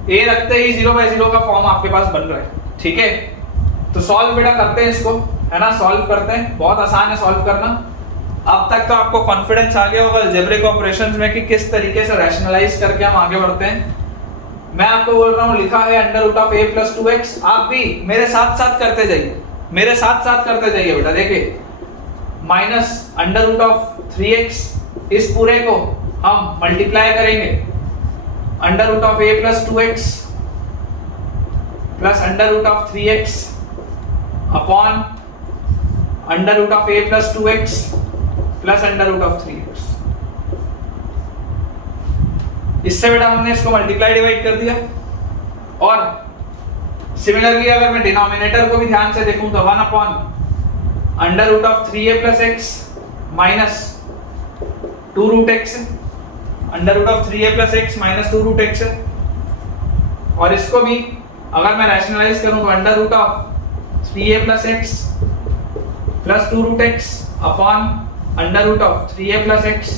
a रखते ही 0/0 का फॉर्म आपके पास बन रहा है, ठीक है। तो सॉल्व बेटा करते हैं इसको, है ना, सॉल्व करते हैं, बहुत आसान है सॉल्व करना। अब तक तो आपको कॉन्फिडेंस आ गया होगा अलजेब्रिक ऑपरेशंस में कि किस तरीके से रैशनलाइज करके हम आगे बढ़ते हैं। मैं आपको बोल रहा हूँ लिखा है under root of a plus 2x, आप भी मेरे साथ साथ करते जाइए, मेरे साथ साथ करते जाइए बेटा। देखिए minus under root of 3x, इस पूरे को हम मल्टीप्लाई करेंगे under root of a plus 2x plus under root of 3x upon under root of a plus 2x plus under root of 3x। इससे बेटा हमने इसको मल्टीप्लाई डिवाइड कर दिया, और सिमिलरली अगर मैं डिनोमिनेटर को भी ध्यान से देखूं तो 1 upon under root of 3a plus x minus 2 root x, under root of 3a plus x minus 2 root x है। और इसको भी अगर मैं रैशनलाइज करूं तो under root of 3a plus x plus 2 root x upon under root of 3a plus x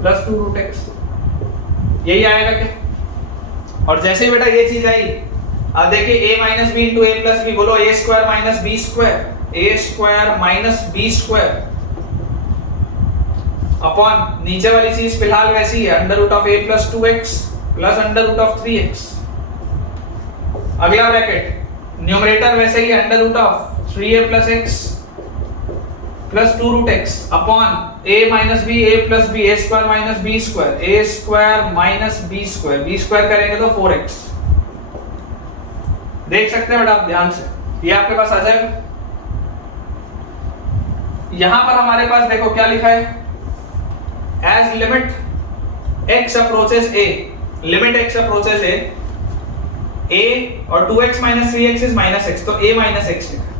plus 2 root x, यही आएगा क्या। और जैसे ही बेटा ये चीज आई, अब देखिए a minus b into a plus b, बोलो a square minus b square, a square minus b square upon नीचे वाली चीज फिलहाल वैसी है, under root of a plus 2x plus under root of 3x। अगला ब्रैकेट न्यूमरेटर वैसे ही under root of 3a plus x plus 2 root x upon a minus b, a plus b, a square minus b square, a square minus b square, B square करेंगे तो 4x। देख सकते हैं बेटा आप ध्यान से, ये आपके पास आ जाएगा। यहां पर हमारे पास देखो क्या लिखा है, age limit x approaches a, limit x approaches a और 2x minus 3x is minus x, तो a माइनस x लिखा है,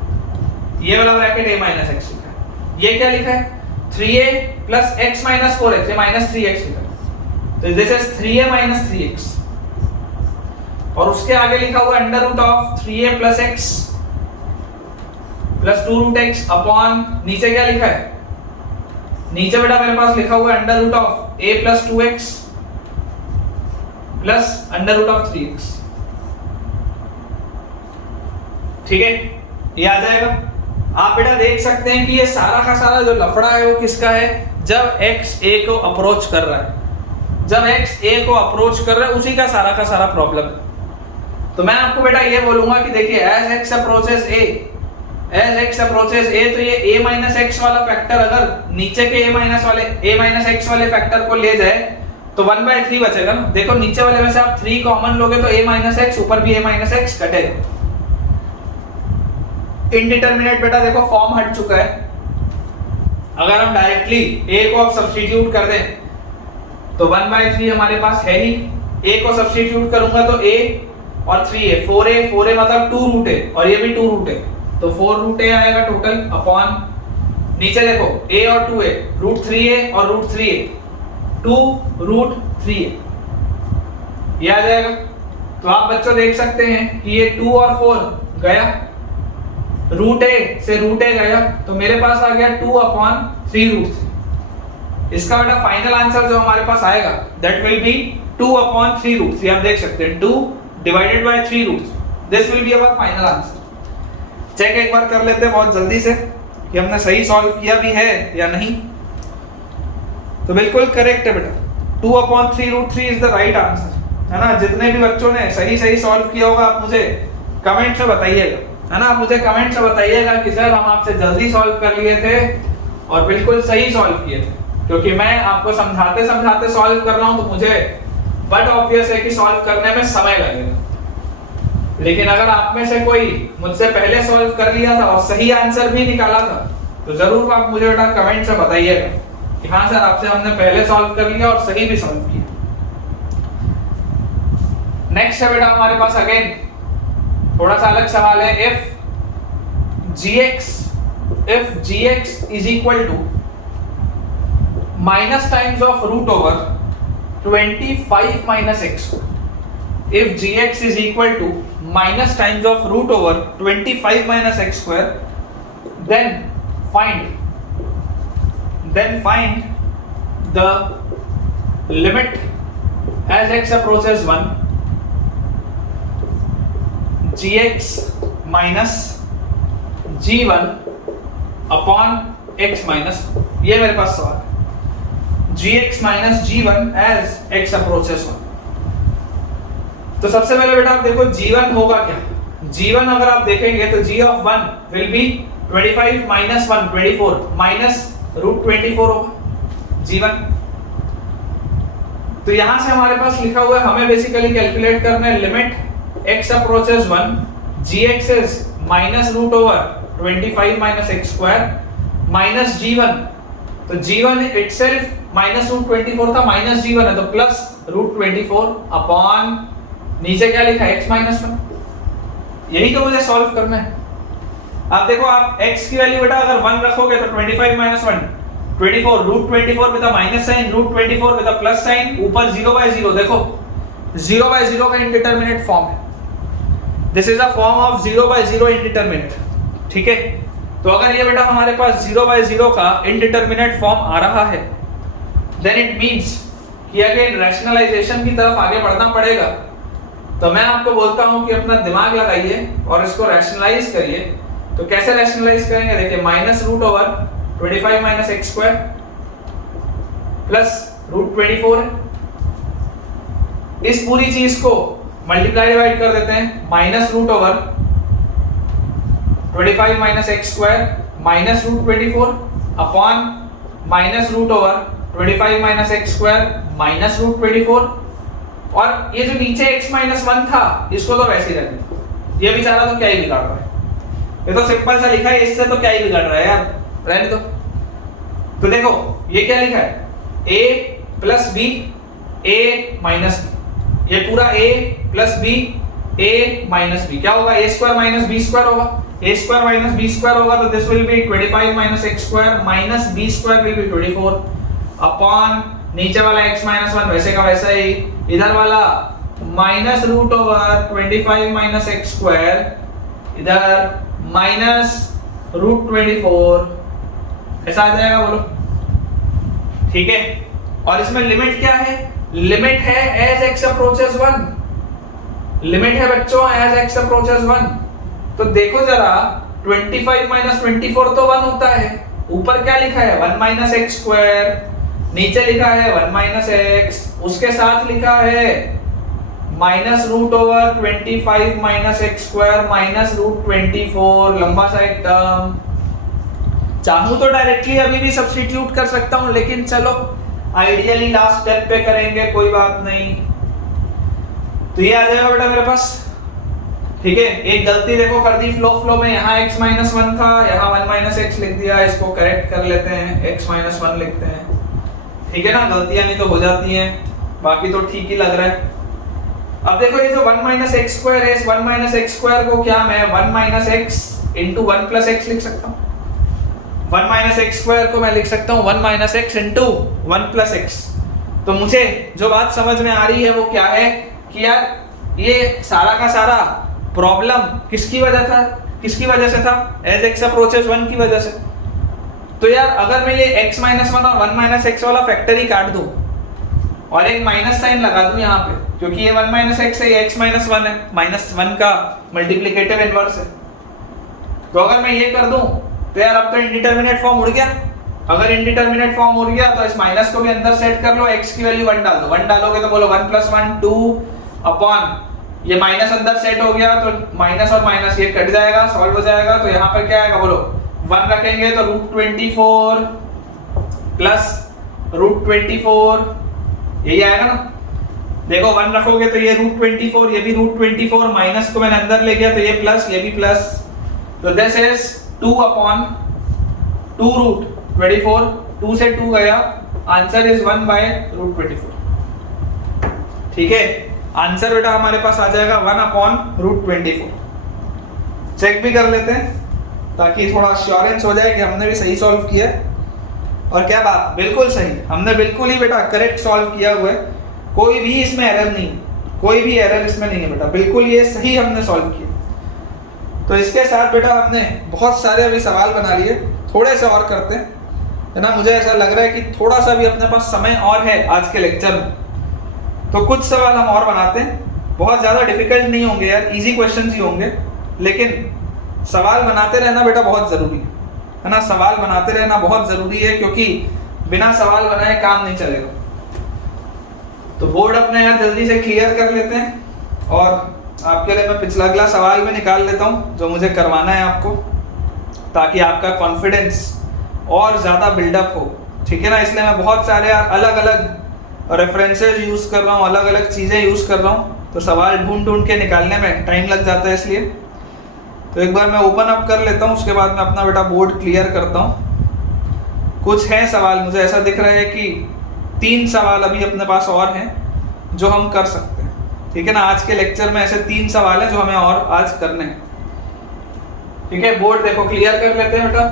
ये वाला ब्रैकेट a माइनस x लिखा है। ये क्या लिखा है 3a plus x minus 4x, ये माइनस 3x लिखा है, तो this is 3a minus 3x। और उसके आगे लिखा हुआ under root of 3a plus x plus 2 root x upon नीचे क्या लिखा है, नीचे बेटा मेरे पास लिखा हुआ है under root of a plus 2x plus under root of 3x, ठीक है, ये आ जाएगा। आप बेटा देख सकते हैं कि ये सारा का सारा जो लफड़ा है वो किसका है, जब x a को अप्रोच कर रहा है, जब x a को अप्रोच कर रहा है उसी का सारा प्रॉब्लम है। तो मैं आपको बेटा ये बोलूंगा कि देखिए एज एक्स अप्रोचेस ए, एज एक्स अप्रोचेस ए, तो ये a माइनस एक्स वाला फैक्टर अगर नीचे के a माइनस एक्स वाले फैक्टर को ले जाए तो 1/3 बचेगा ना। देखो नीचे वाले में से आप 3 कॉमन लोगे तो a माइनस एक्स, ऊपर भी a माइनस एक्स कटेगा। इनडिटरमिनेट बेटा देखो फॉर्म हट चुका है। अगर हम डायरेक्टली a को अब सब्स्टिट्यूट कर दें तो 1/3 हमारे पास है ही, a को सब्स्टिट्यूट करूंगा तो a और 3a, 4a मतलब 2 रूट a और ये भी 2 रूट a, तो 4 रूट a आएगा टोटल अपॉन नीचे देखो a और 2a, रूट 3a और रूट 3a, 2 रूट 3a, ये आ जाएगा। तो आप बच्चों देख सकते हैं कि ये 2 और 4 गया, रूट a से रूट a गया, तो मेरे पास आ गया 2 अपॉन 3 रूट 3। इसका बेटा फाइनल आंसर जो हमारे पास आएगा that will be 2 upon 3 root 3। आप देख सकते हैं 2 divided by 3 root, this will be our final answer. Check एक बार कर लेते हैं बहुत जल्दी से कि हमने सही सॉल्व किया भी है या नहीं। तो बिल्कुल करेक्ट है बेटा, 2 upon 3 root 3 is the right answer, है ना। जितने भी बच्चों ने सही सॉल्व किया होगा आप मुझे कमेंट से बताइएगा, है ना। आप मुझे कमेंट से बताइएगा कि सर हम आपसे जल्दी सॉल्व कर लिए थे और बिल्कुल सही सॉल्व किए थे, क्योंकि मैं आपको समझाते समझाते सॉल्व कर रहा हूं तो मुझे बट ऑब्वियस है कि सॉल्व करने में समय लगेगा। लेकिन अगर आप में से कोई मुझसे पहले सॉल्व कर लिया था और सही आंसर भी निकाला था तो जरूर आप मुझे बेटा कमेंट से बताइएगा कि हाँ सर आपसे हमने पहले सॉल्व कर लिया और सही भी सॉल्व किया। नेक्स्ट है बेटा हमारे पास अगेन थोड़ा सा अलग सवाल है। if gx is equal to minus times of root over 25 minus x, if gx is equal to minus times of root over 25 minus x square, then find the limit as x approaches 1 gx minus g1 upon x minus, ये मेरे पास सवाल है, gx minus g1 as x approaches 1। तो सबसे पहले बेटा आप देखो g1 होगा क्या। g1 अगर आप देखेंगे तो g of 1 will be 25 minus 1 24 minus root 24 होगा g1। तो यहां से हमारे पास लिखा हुआ है हमें बेसिकली कैलकुलेट करना है limit x approaches 1 gx is minus root over 25 minus x square minus g1, तो g1 itself minus root 24 था, minus g1 है तो plus root 24 अपॉन नीचे क्या लिखा है x minus 1। यही तो मुझे सॉल्व करना है। आप देखो आप x की वैल्यू बेटा अगर 1 रखोगे तो 25 minus 1 24 root 24 with a minus sign, root 24 with a plus sign, ऊपर 0/0 देखो 0/0 का इंडिटरमिनेट फॉर्म है। This is a form of 0/0 indeterminate, ठीक है। तो अगर ये बेटा हमारे पास 0/0 का इंडिटरमिनेट फॉर्म आ रहा है देन इट मींस कि अगेन रैशनलाइजेशन की तरफ आगे बढ़ना पड़ेगा। तो मैं आपको बोलता हूं कि अपना दिमाग लगाइए और इसको रैशनलाइज करिए। तो कैसे रैशनलाइज करेंगे, देखिए minus root over 25 minus x square plus root 24 है। इस पूरी चीज को मल्टीप्लाई डिवाइड कर देते हैं, minus root over 25 minus x square minus root 24 upon minus root over 25 minus x square minus root 24। और ये जो नीचे x माइनस 1 था इसको तो वैसे ही रहने दो, ये बेचारा तो क्या ही बिगाड़ रहा है, ये तो सिंपल सा लिखा है, इससे तो क्या ही बिगाड़ रहा है यार, रहने दो। तो देखो ये क्या लिखा है a plus b a minus b, ये पूरा a plus b a minus b क्या होगा, a square minus b square होगा, a square minus b square होगा तो this will be 25 minus x square minus b square will be 24 upon नीचे वाला x minus 1 वैसे का वैसा ही, इधर वाला minus root over 25 minus x square, इधर माइनस रूट 24, ऐसा आ जाएगा बोलो, ठीक है। और इसमें लिमिट क्या है, लिमिट है एज एक्स अप्रोचेस 1, लिमिट है बच्चों एज एक्स अप्रोचेस 1। तो देखो जरा 25 माइनस 24 तो 1 होता है, ऊपर क्या लिखा है 1 माइनस एक्स स्क्वायर, नीचे लिखा है 1 माइनस एक्स, उसके साथ लिखा है minus root over 25 minus x square minus root 24, लंबा सा एक टर्म। चाहूं तो डायरेक्टली अभी भी सब्स्टिट्यूट कर सकता हूं, लेकिन चलो आइडियली लास्ट स्टेप पे करेंगे, कोई बात नहीं। तो ये आ जाएगा बेटा मेरे पास, ठीक है। एक गलती देखो कर दी फ्लो में, यहाँ x माइनस 1 था, यहाँ 1 माइनस एक्स लिख दिया, इसको करेक्ट कर लेते हैं, x माइनस 1 लिखते हैं, ठीक है ना। गलतियां नहीं तो हो जाती हैं, बाकी तो ठीक ही लग रहा है। अब देखो ये जो 1 माइनस एक्स स्क्वायर है, इस 1 माइनस एक्स स्क्वायर को क्या मैं 1 minus x into 1 plus x लिख सकता हूँ। 1 माइनस एक्स स्क्वायर को मैं लिख सकता हूँ 1 minus x into 1 plus x. तो मुझे जो बात समझ में आ रही है वो क्या है कि यार ये सारा का सारा प्रॉब्लम किसकी वजह से था, एज एक्स अप्रोचेस 1 की वजह से। तो यार अगर मैं ये x माइनस 1 और 1 माइनस एक्स वाला फैक्टर ही काट दूं और एक माइनस साइन लगा दूं यहाँ पे, क्योंकि ये 1 माइनस एक्स है, ये x माइनस 1 है, माइनस 1 का मल्टीप्लिकेटिव इनवर्स है। तो अगर मैं ये कर दूं तो यार अब तो इंडिटरमिनेट फॉर्म उड़ गया। अगर इंडिटरमिनेट फॉर्म उड़ गया तो इस माइनस को भी अंदर सेट कर लो, x की वैल्यू 1 डाल दो, 1 डालोगे तो बोलो 1 प्लस 1 2 अपॉन ये माइनस अंदर सेट हो गया तो माइनस और माइनस ये कट जाएगा, सॉल्व हो जाएगा। तो यहाँ पर क्या आएगा बोलो 1 रखेंगे तो रूट 24 प्लस रूट 24 यही आएगा ना। देखो 1 रखोगे तो ये रूट 24, ये भी रूट 24, माइनस को मैंने अंदर ले गया तो ये प्लस, ये भी प्लस। तो दिस इज 2 अपॉन 2 रूट 24, 2 से 2 गया, आंसर इज 1 बाय रूट 24, ठीक है। आंसर बेटा हमारे पास आ जाएगा 1 अपॉन रूट 24। चेक भी कर लेते हैं ताकि थोड़ा श्योरेंस हो जाए कि हमने भी सही सॉल्व किया। और क्या बात, बिल्कुल सही, हमने बिल्कुल ही बेटा करेक्ट सॉल्व किया हुआ है, कोई भी इसमें एरर नहीं, कोई भी एरर इसमें नहीं है बेटा, बिल्कुल ये सही हमने सॉल्व किया। तो इसके साथ बेटा हमने बहुत सारे अभी सवाल बना लिए, थोड़े से और करते हैं, है ना। मुझे ऐसा लग रहा है कि थोड़ा सा भी अपने पास समय और है आज के लेक्चर में, तो कुछ सवाल हम और बनाते हैं। बहुत ज़्यादा डिफिकल्ट नहीं होंगे यार, इजी क्वेश्चंस ही होंगे, लेकिन सवाल बनाते रहना बेटा बहुत ज़रूरी है ना। सवाल बनाते रहना बहुत ज़रूरी है, क्योंकि बिना सवाल बनाए काम नहीं चलेगा। तो बोर्ड अपने यार जल्दी से क्लियर कर लेते हैं और आपके लिए मैं पिछला अगला सवाल भी निकाल लेता हूँ जो मुझे करवाना है आपको, ताकि आपका कॉन्फिडेंस और ज़्यादा बिल्डअप हो, ठीक है ना। इसलिए मैं बहुत सारे यार अलग अलग रेफरेंसेज यूज़ कर रहा हूँ, अलग अलग चीज़ें यूज़ कर रहा हूँ, तो सवाल ढूंढ के निकालने में टाइम लग जाता है। इसलिए तो एक बार मैं ओपन अप कर लेता हूँ, उसके बाद मैं अपना बेटा बोर्ड क्लियर करता हूँ। कुछ हैं सवाल, मुझे ऐसा दिख रहा है कि 3 सवाल अभी अपने पास और हैं जो हम कर सकते हैं, ठीक है ना। आज के लेक्चर में ऐसे 3 सवाल हैं जो हमें और आज करने हैं, ठीक है। बोर्ड देखो क्लियर कर लेते हैं बेटा।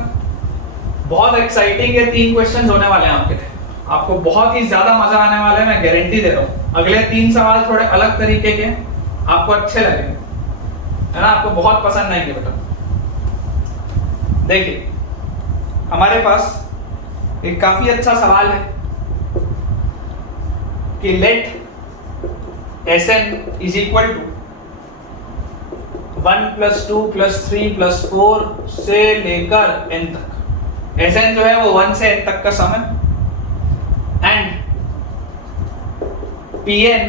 बहुत एक्साइटिंग है, 3 क्वेश्चन होने वाले हैं आपके लिए, आपको बहुत ही ज्यादा मजा आने वाला है, मैं गारंटी दे रहा हूँ। अगले 3 सवाल थोड़े अलग तरीके के, आपको अच्छे लगेंगे, है ना, आपको बहुत पसंद आएंगे बेटा। देखिए हमारे पास एक काफी अच्छा सवाल है कि let Sn is equal to 1 + 2 + 3 + 4 से लेकर n तक। Sn जो है वो 1 से n तक का सम है, and Pn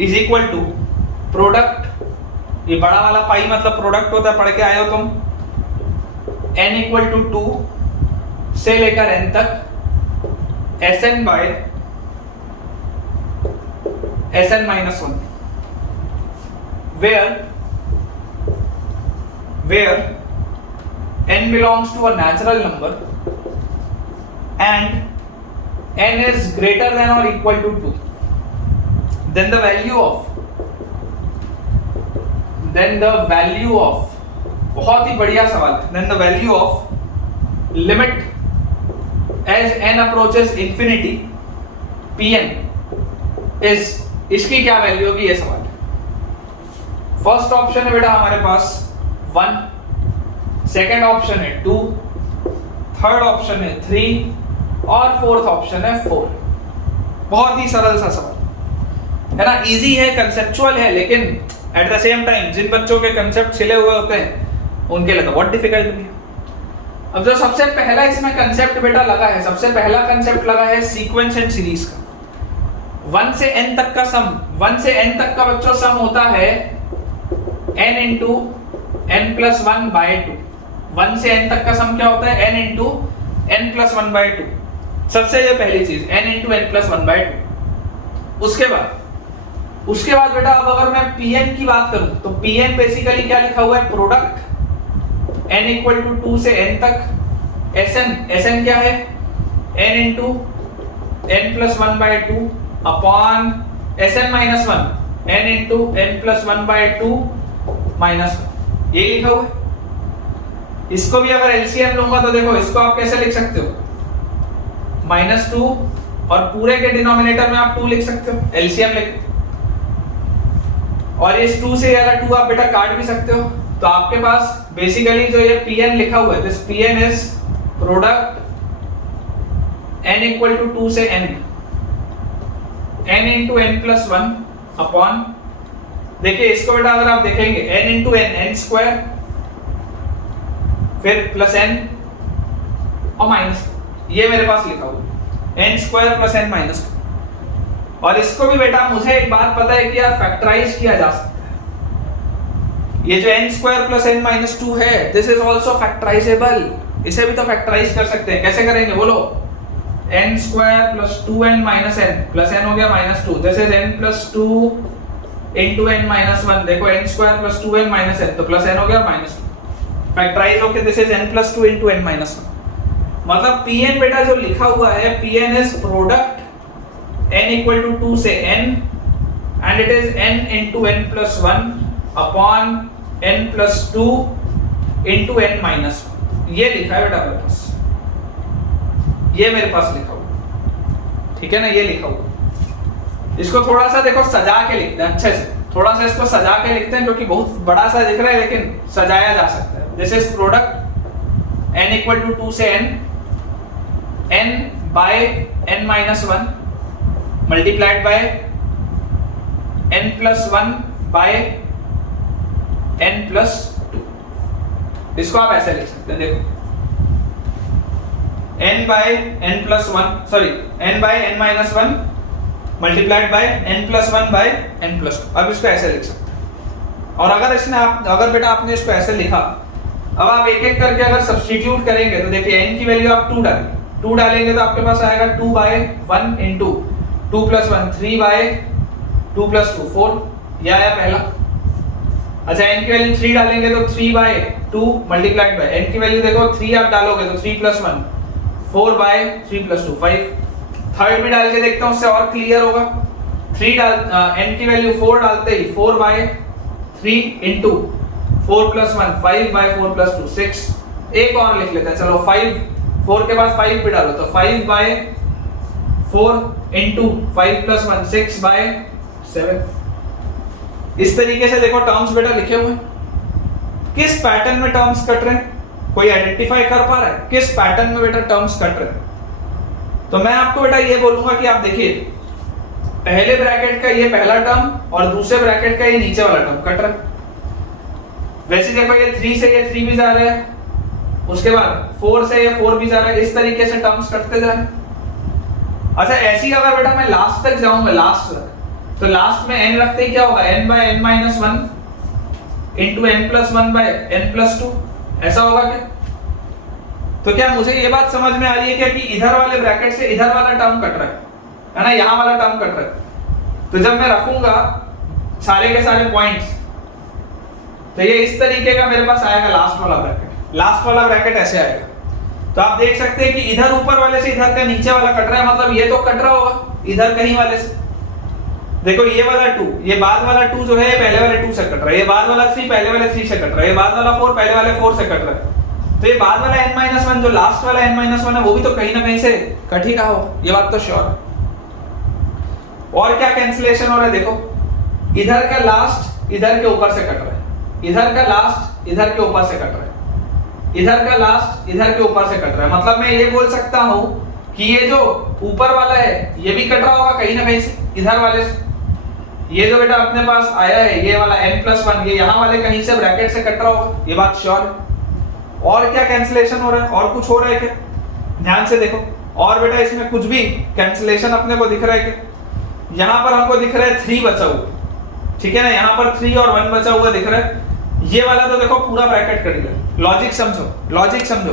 is equal to product, ये बड़ा वाला पाई मतलब प्रोडक्ट होता है, पढ़ के आए हो तुम, n = 2 से लेकर n तक Sn bye Sn - 1, where n belongs to a natural number and n is greater than or equal to 2, then the value of बहुत ही बढ़िया सवाल है, then the value of limit as n approaches infinity Pn is, इसकी क्या value होगी, ये सवाल है। फर्स्ट ऑप्शन है बेटा हमारे पास 1, सेकेंड ऑप्शन है 2, थर्ड ऑप्शन है 3 और फोर्थ ऑप्शन है 4। बहुत ही सरल सा सवाल है ना, इजी है, कंसेप्चुअल है, लेकिन एट द सेम टाइम जिन बच्चों के कंसेप्ट छिले हुए होते हैं उनके लिए तो बहुत डिफिकल्ट भी है। अब जो सबसे पहला इसमें कंसेप्ट बेटा लगा है, सबसे पहला कंसेप्ट लगा है सीक्वेंस एंड सीरीज का। 1 से n तक का सम, 1 से n तक का बच्चों सम होता है n into n plus 1 by 2। 1 से n तक का सम क्या होता है? n into n plus 1 by 2। सबसे ये पहली चीज n into n plus 1 by 2। उसके बाद बेटा अब अगर मैं Pn की बात करूं तो Pn बेसिकली क्या लिखा हुआ है? प्रोडक्ट n इक्वल टू 2 से n तक Sn क्या है? n into n plus 1 by 2 upon Sn minus 1 n into n plus 1 by 2 minus 1, ये लिखा हुआ है। इसको भी अगर एलसीएम लूंगा तो देखो इसको आप कैसे लिख सकते हो? -2 और पूरे के डिनोमिनेटर में आप 2 लिख सकते हो, एलसीएम लेके। और इस 2 से यार 2 आप बेटा काट भी सकते हो। तो आपके पास बेसिकली जो ये Pn लिखा हुआ है, this Pn is product n equal to 2 से n into n plus 1 upon, देखिए इसको बेटा अगर आप देखेंगे n इंटू n स्क्वायर, फिर प्लस n और माइनस, ये मेरे पास लिखा हुआ n square plus n minus. और इसको भी बेटा मुझे एक बात पता है कि यार फैक्टराइज किया जा सकता है। ये जो n square plus n minus 2 है, दिस इज आल्सो फैक्टराइजेबल। इसे भी तो फैक्टराइज कर सकते हैं। कैसे करेंगे बोलो? n square plus 2n minus n plus n हो गया minus 2, this is n plus 2 into n minus 1। देखो n square plus 2n minus n तो प्लस n हो गया माइनस 2, फैक्टराइज होके this is n plus 2 into n minus 1। मतलब Pn बेटा जो लिखा हुआ है, Pn is product n equal to 2 से n and it is n into n plus 1 upon n plus 2 into n minus 1। ये लिखा है बेटा मेरे पास, ये मेरे पास लिखा हुआ, ठीक है ना? ये लिखा हुआ। इसको थोड़ा सा देखो सजा के लिखते हैं, अच्छे से थोड़ा सा इसको सजा के लिखते हैं, क्योंकि बहुत बड़ा सा दिख रहा है लेकिन सजाया जा सकता है। This is product n equal to 2 से n by n minus 1 multiplied by n plus 1 by n plus 2। इसको आप ऐसे लिख सकते हैं, देखो n by n plus 1, sorry n by n minus 1 multiplied by n plus 1 by n plus 2। अब इसको ऐसे लिख सकते हैं। और अगर बेटा आपने इसको ऐसे लिखा, अब आप एक एक करके अगर सब्स्टिट्यूट करेंगे तो देखिए n की वैल्यू आप 2 डालेंगे तो आपके पास आएगा 2 by 1 into 2 plus 1 3 by 2 plus 2 4, यह आया पहला। अच्छा n की वैल्यू 3 डालेंगे तो 3 बाय 2 मल्टीप्लाइड बाय n की वैल्यू देखो 3 आप डालोगे तो 3 प्लस 1 4 बाय 3 प्लस 2 5। थर्ड भी डाल के देखता हूं, उससे और क्लियर होगा। n की वैल्यू 4 डालते ही 4 by 3 into 4 plus 1 5 by 4 plus 2 6। एक और लिख लेते हैं, चलो 4 के बाद 5 भी डालो तो 5 बाय 4 इंटू 5 प्लस 1 6 बाय 7। इस तरीके से देखो टर्म्स बेटा लिखे हुए हैं। किस पैटर्न में टर्म्स कट रहे हैं, कोई आइडेंटिफाई कर पा रहा है किस पैटर्न में बेटा टर्म्स कट रहे हैं? तो मैं आपको बेटा ये बोलूंगा कि आप देखिए पहले ब्रैकेट का ये पहला टर्म और दूसरे ब्रैकेट का ये नीचे वाला टर्म कट रहा है। वैसे देखो ये 3 से ये 3 भी जा रहा है, उसके बाद 4 से ये 4 भी जा रहा है, इस तरीके से टर्म्स कटते जा रहे हैं। अच्छा ऐसी अगर बेटा मैं लास्ट तक जाऊंगा, लास्ट तक, तो लास्ट में n रखते ही क्या होगा? n by n minus 1 into n plus 1 by n plus 2, ऐसा होगा क्या? तो क्या मुझे ये बात समझ में आ रही है क्या कि इधर वाले ब्रैकेट से इधर वाला टर्म कट रहा है ना, यहाँ वाला टर्म कट रहा है। तो जब मैं रखूंगा सारे के सारे पॉइंट्स, तो ये इस तरीके का मेरे पास आएगा लास्ट वाला ब्रैकेट। लास्ट वाला ब्रैकेट ऐसे आएगा। तो आप देख सकते हैं कि इधर ऊपर वाले से इधर का नीचे वाला कट रहा है, मतलब ये तो कट रहा होगा इधर कहीं वाले से। देखो ये वाला 2, ये बाद वाला 2 जो है ये पहले वाले 2 से कट रहा है, ये बाद वाला 3 पहले वाले 3 से कट रहा है, ये बाद वाला 4 पहले वाले 4 से कट रहा है। तो ये बाद वाला n-1 जो लास्ट वाला n-1 है वो भी तो कहीं ना कहीं से कट ही रहा हो, ये बात तो श्योर। और क्या कैंसिलेशन हो रहा है? देखो इधर का लास्ट इधर के ऊपर से कट रहा है, इधर का लास्ट इधर के ऊपर से कट रहा है, इधर का लास्ट इधर के ऊपर से कट रहा है। मतलब मैं ये बोल सकता हूं कि ये जो ऊपर वाला है ये भी कट रहा होगा कहीं ना कहीं से इधर वाले से। ये जो बेटा अपने पास आया है ये वाला n+1 ये यहाँ वाले कहीं से ब्रैकेट से कट रहा होगा, ये बात श्योर है। और क्या कैंसिलेशन हो रहा है? और कुछ हो रहा है क्या? ध्यान से देखो। और बेटा इसमें कुछ भी कैंसिलेशन अपने को दिख रहा है क्या? यहाँ पर हमको दिख रहा है 3 बचा हुआ, ठीक है ना, यहाँ पर 3 और 1 बचा हुआ दिख रहा है। ये वाला तो देखो पूरा ब्रैकेट कट गया। लॉजिक समझो, लॉजिक समझो,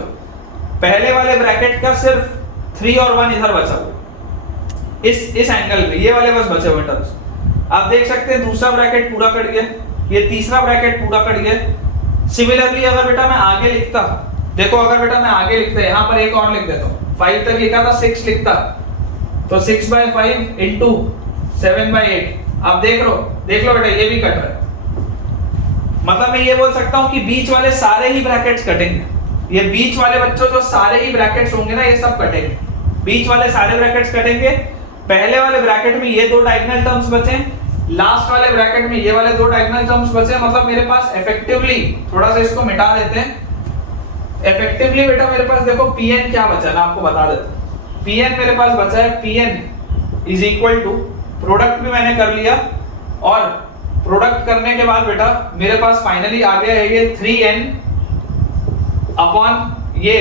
पहले वाले ब्रैकेट का सिर्फ 3 और 1 इधर बचा हुआ इस एंगल में, ये वाले बस बचे हुए टर्म्स। आप देख सकते हैं दूसरा ब्रैकेट पूरा कट गया, ये तीसरा ब्रैकेट पूरा कट गया। सिमिलरली अगर बेटा मैं आगे लिखता, देखो अगर बेटा मैं आगे लिखता, यहाँ पर एक और लिख देता हूँ, 5 तक लिखा था, 6 लिखता तो 6/5 इंटू 7/8। आप देख लो बेटा ये भी कट रहा है। मतलब मैं ये बोल सकता हूँ कि बीच वाले सारे ही ब्रैकेट्स कटेंगे। ये बीच वाले बच्चों जो सारे ही ब्रैकेट्स होंगे ना, ये सब कटेंगे, बीच वाले सारे ब्रैकेट्स कटेंगे। पहले वाले ब्रैकेट में ये 2 डायगोनल टर्म्स बचे, लास्ट वाले ब्रैकेट में ये वाले 2 डायगोनल टर्म्स बचे। मतलब मेरे पास इफेक्टिवली, थोड़ा सा इसको मिटा देते हैं, इफेक्टिवली बेटा मेरे पास देखो Pn क्या बचा, मैं आपको बता देता हूं। Pn मेरे पास बचा है, Pn is equal to, product भी मैंने कर लिया, और प्रोडक्ट करने के बाद बेटा मेरे पास फाइनली आ गया है ये 3n अपॉन ये,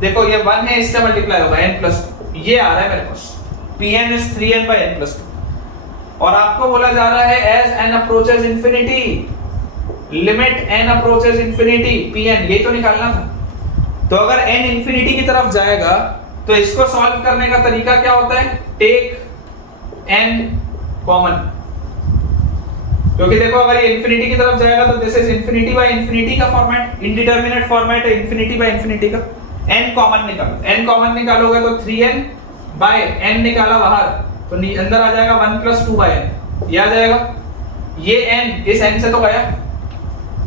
देखो ये 1 है, इससे मल्टीप्लाई होगा n+2, ये आ रहा है मेरे पास। Pn is 3n/n+2। और आपको बोला जा रहा है as n approaches infinity, limit n approaches infinity, Pn ये तो निकालना था। तो अगर n इंफिनिटी की तरफ जाएगा तो इसको सॉल्व करने का तरीका क्या होता है, टेक n कॉमन, क्योंकि देखो अगर ये इंफिनिटी की तरफ जाएगा तो this is infinity by infinity का फॉर्मेट, इंडिटरमिनेट फॉर्मेट है इंफिनिटी बाय इंफिनिटी का। n कॉमन निकालो, n कॉमन निकालोगे तो 3n बाय n निकाला बाहर तो अंदर आ जाएगा 1+2/n, ये आ जाएगा। ये n इस n से तो गया,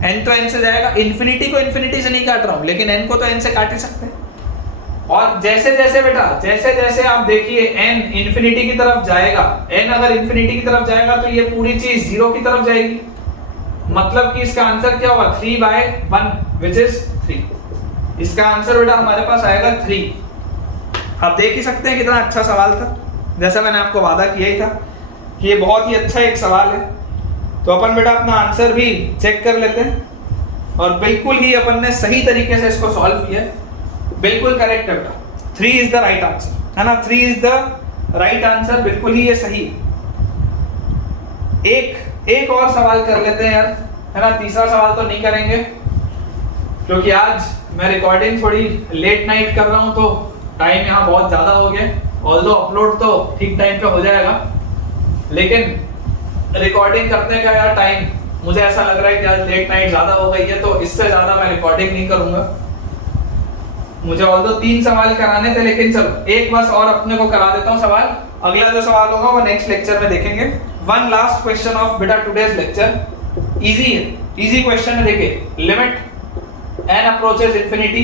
n तो n से जाएगा, इंफिनिटी को इंफिनिटी से नहीं काट रहा हूं, लेकिन n को तो n से काट ही सकते हैं। और जैसे जैसे बेटा जैसे जैसे आप देखिए n इंफिनिटी की तरफ जाएगा, n अगर इंफिनिटी की तरफ जाएगा तो ये पूरी चीज 0 की तरफ जाएगी। मतलब कि इसका आंसर क्या होगा, 3/1 विच इज 3। इसका आंसर बेटा हमारे पास आएगा 3। आप देख ही सकते हैं कितना अच्छा सवाल था, जैसा मैंने आपको वादा किया ही था कि ये बहुत ही अच्छा एक सवाल है। तो अपन बेटा अपना आंसर भी चेक कर लेते हैं, और बिल्कुल ही अपन ने सही तरीके से इसको सॉल्व किया है, बिल्कुल करेक्ट है बेटा। 3 इज द राइट आंसर, है ना, 3 इज द राइट आंसर, बिल्कुल ही ये सही। एक और सवाल कर लेते हैं यार, है ना, तीसरा सवाल तो नहीं करेंगे क्योंकि आज मैं रिकॉर्डिंग थोड़ी लेट नाइट कर रहा हूं, तो टाइम यहाँ बहुत ज्यादा हो गया। ऑल्दो अपलोड तो ठीक टाइम पे हो जाएगा, लेकिन रिकॉर्डिंग करने का यार टाइम मुझे ऐसा लग रहा है कि आज लेट नाइट ज्यादा हो गई है, तो इससे ज्यादा मैं रिकॉर्डिंग नहीं करूंगा। मुझे ऑल्दो 3 सवाल कराने थे, लेकिन चलो एक बस और अपने को करा देता हूं सवाल। अगला जो सवाल होगा वो नेक्स्ट लेक्चर में देखेंगे। वन लास्ट क्वेश्चन ऑफ बेटा टुडेज लेक्चर, इजी है, इजी क्वेश्चन है। देखिए, limit n approaches infinity,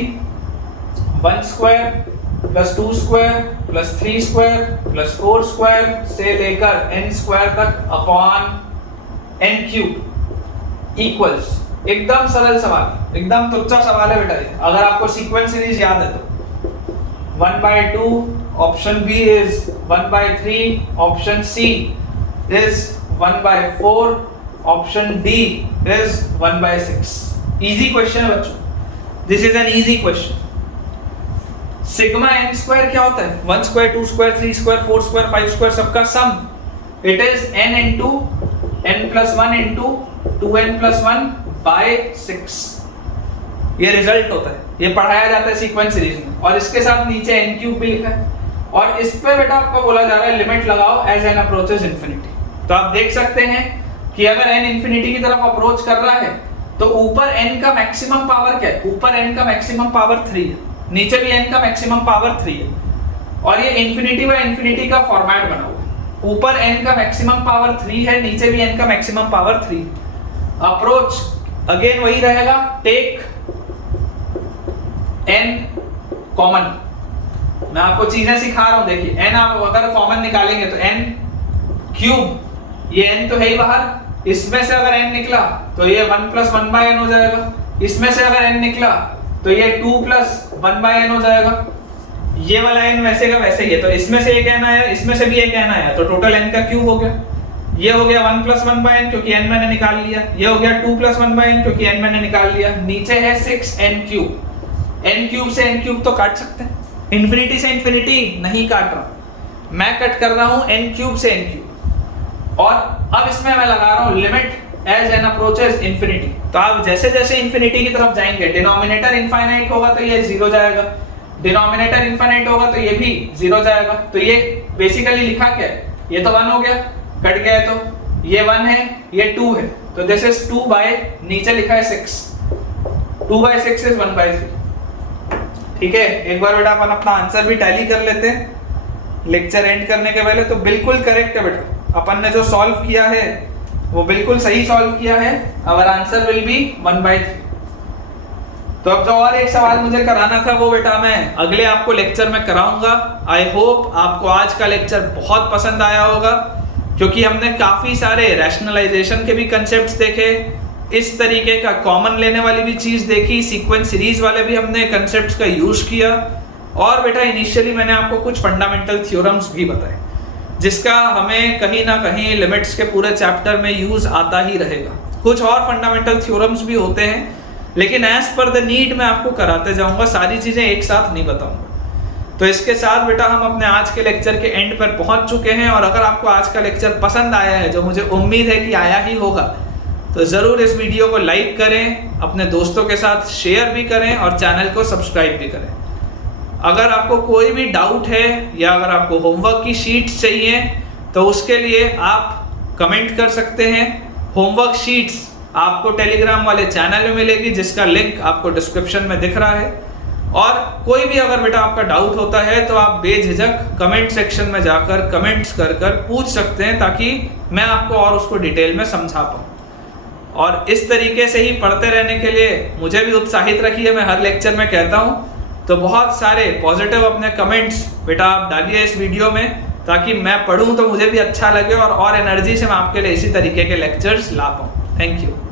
1 square plus 2 square plus 3 square plus 4 square से लेकर n स्क्वायर तक अपॉन n क्यूब इक्वल्स, एकदम सरल सवाल, एकदम तुच्चा सवाल है बेटा ये। अगर आपको सीक्वेंस सीरीज याद है तो 1/2, option b is 1/3, option c is 1/4, option d is 1/6। Easy question है बच्चों, this is an easy question. Sigma n square क्या होता है, 1 square 2 square 3 square 4 square 5 square सबका sum. It is n into n+1 into 2n+1 by 6। ये result होता है, ये पढ़ाया जाता है सीक्वेंस सीरीज में, और इसके साथ नीचे n क्यूब भी लिखा है। और इस पे बेटा आपको बोला जा रहा है लिमिट लगाओ एज n अप्रोचेस इंफिनिटी। तो आप देख सकते हैं कि अगर n इंफिनिटी की तरफ अप्रोच कर रहा है तो ऊपर n का मैक्सिमम पावर क्या है, ऊपर n का मैक्सिमम पावर 3 है, नीचे भी n का मैक्सिमम पावर 3 है। और ये इंफिनिटी बाय इंफिनिटी का फॉर्मेट बना हुआ है, ऊपर n का मैक्सिमम पावर 3 है, नीचे भी n का मैक्सिमम पावर 3। अप्रोच अगेन वही रहेगा, टेक n कॉमन। मैं आपको चीजें सिखा रहा हूं, देखिए n आप अगर कॉमन निकालेंगे तो n क्यूब, ये n तो है ही बाहर, इसमें से अगर n निकला तो ये 1+1/n हो जाएगा, इसमें से अगर n निकला तो ये 2+1/n हो जाएगा। ये वाला n वैसे का वैसे ही है, तो इसमें से एक n आया, इसमें से भी एक n आया, तो टोटल n का क्यूब हो गया। ये हो गया 1+1/n क्योंकि n मैंने निकाल लिया, ये हो गया 2+1/n क्योंकि n मैंने निकाल लिया, नीचे है 6n क्यूब। n क्यूब से n क्यूब तो काट सकते हैं, इंफिनिटी से इंफिनिटी नहीं काट रहा, मैं कट कर रहा हूं n क्यूब से n क्यूब। और अब इसमें मैं लगा रहा हूँ limit as n approaches infinity. तो आप जैसे जैसे इंफिनिटी की तरफ जाएंगे, डिनोमिनेटर इनफाइनाइट होगा तो ये 0 जाएगा, डिनोमिनेटर इनफाइनाइट होगा तो ये भी 0 जाएगा। तो ये बेसिकली लिखा क्या है, ये तो 1 हो गया, कट गया है, तो ये 1 है, ये 2 है, तो दिस इज 2 बाय, नीचे लिखा है 6, 2 बाय 6 इज 1 बाय 3। ठीक है, एक बार बेटा अपन अपना आंसर भी टैली कर लेते हैं लेक्चर एंड करने के पहले। तो बिल्कुल करेक्ट है बेटा, अपन ने जो सॉल्व किया है वो बिल्कुल सही सॉल्व किया है। आवर आंसर विल बी 1 बाय 3। तो अब जो और एक सवाल मुझे कराना था वो बेटा मैं अगले आपको लेक्चर में कराऊंगा। आई होप आपको आज का लेक्चर बहुत पसंद आया होगा, क्योंकि हमने काफी सारे रैशनलाइजेशन के भी कंसेप्ट्स देखे, इस तरीके का कॉमन लेने वाली भी चीज देखी, सीक्वेंस सीरीज वाले भी हमने कंसेप्ट्स का यूज किया, और बेटा इनिशियली मैंने आपको कुछ फंडामेंटल थ्योरम्स भी बताए, जिसका हमें कहीं ना कहीं लिमिट्स के पूरे चैप्टर में यूज आता ही रहेगा। कुछ और फंडामेंटल थ्योरम्स भी होते हैं, लेकिन एज पर द नीड मैं आपको कराते जाऊंगा, सारी चीजें एक साथ नहीं बताऊंगा। तो इसके साथ बेटा हम अपने आज के लेक्चर के एंड पर पहुंच चुके हैं, और अगर आपको आज का लेक्चर पसंद आया है, जो मुझे उम्मीद है कि आया ही होगा, तो जरूर इस वीडियो को लाइक करें, अपने दोस्तों के साथ शेयर भी करें और चैनल को सब्सक्राइब भी करें। अगर आपको कोई भी डाउट है या अगर आपको होमवर्क की शीट्स चाहिए तो उसके लिए आप कमेंट कर सकते हैं। होमवर्क शीट्स आपको टेलीग्राम वाले चैनल में मिलेगी, जिसका लिंक आपको डिस्क्रिप्शन में दिख रहा है। और कोई भी अगर बेटा आपका डाउट होता है तो आप बेझिझक कमेंट सेक्शन में जाकर कमेंट्स कर पूछ सकते हैं, ताकि मैं आपको और उसको डिटेल में समझा पाऊँ। और इस तरीके से ही पढ़ते रहने के लिए मुझे भी उत्साहित रखिए, मैं हर लेक्चर में कहता हूँ। तो बहुत सारे पॉजिटिव अपने कमेंट्स बेटा आप डालिए इस वीडियो में, ताकि मैं पढ़ूँ तो मुझे भी अच्छा लगे और एनर्जी से मैं आपके लिए इसी तरीके के लेक्चर्स ला पाऊँ। Thank you.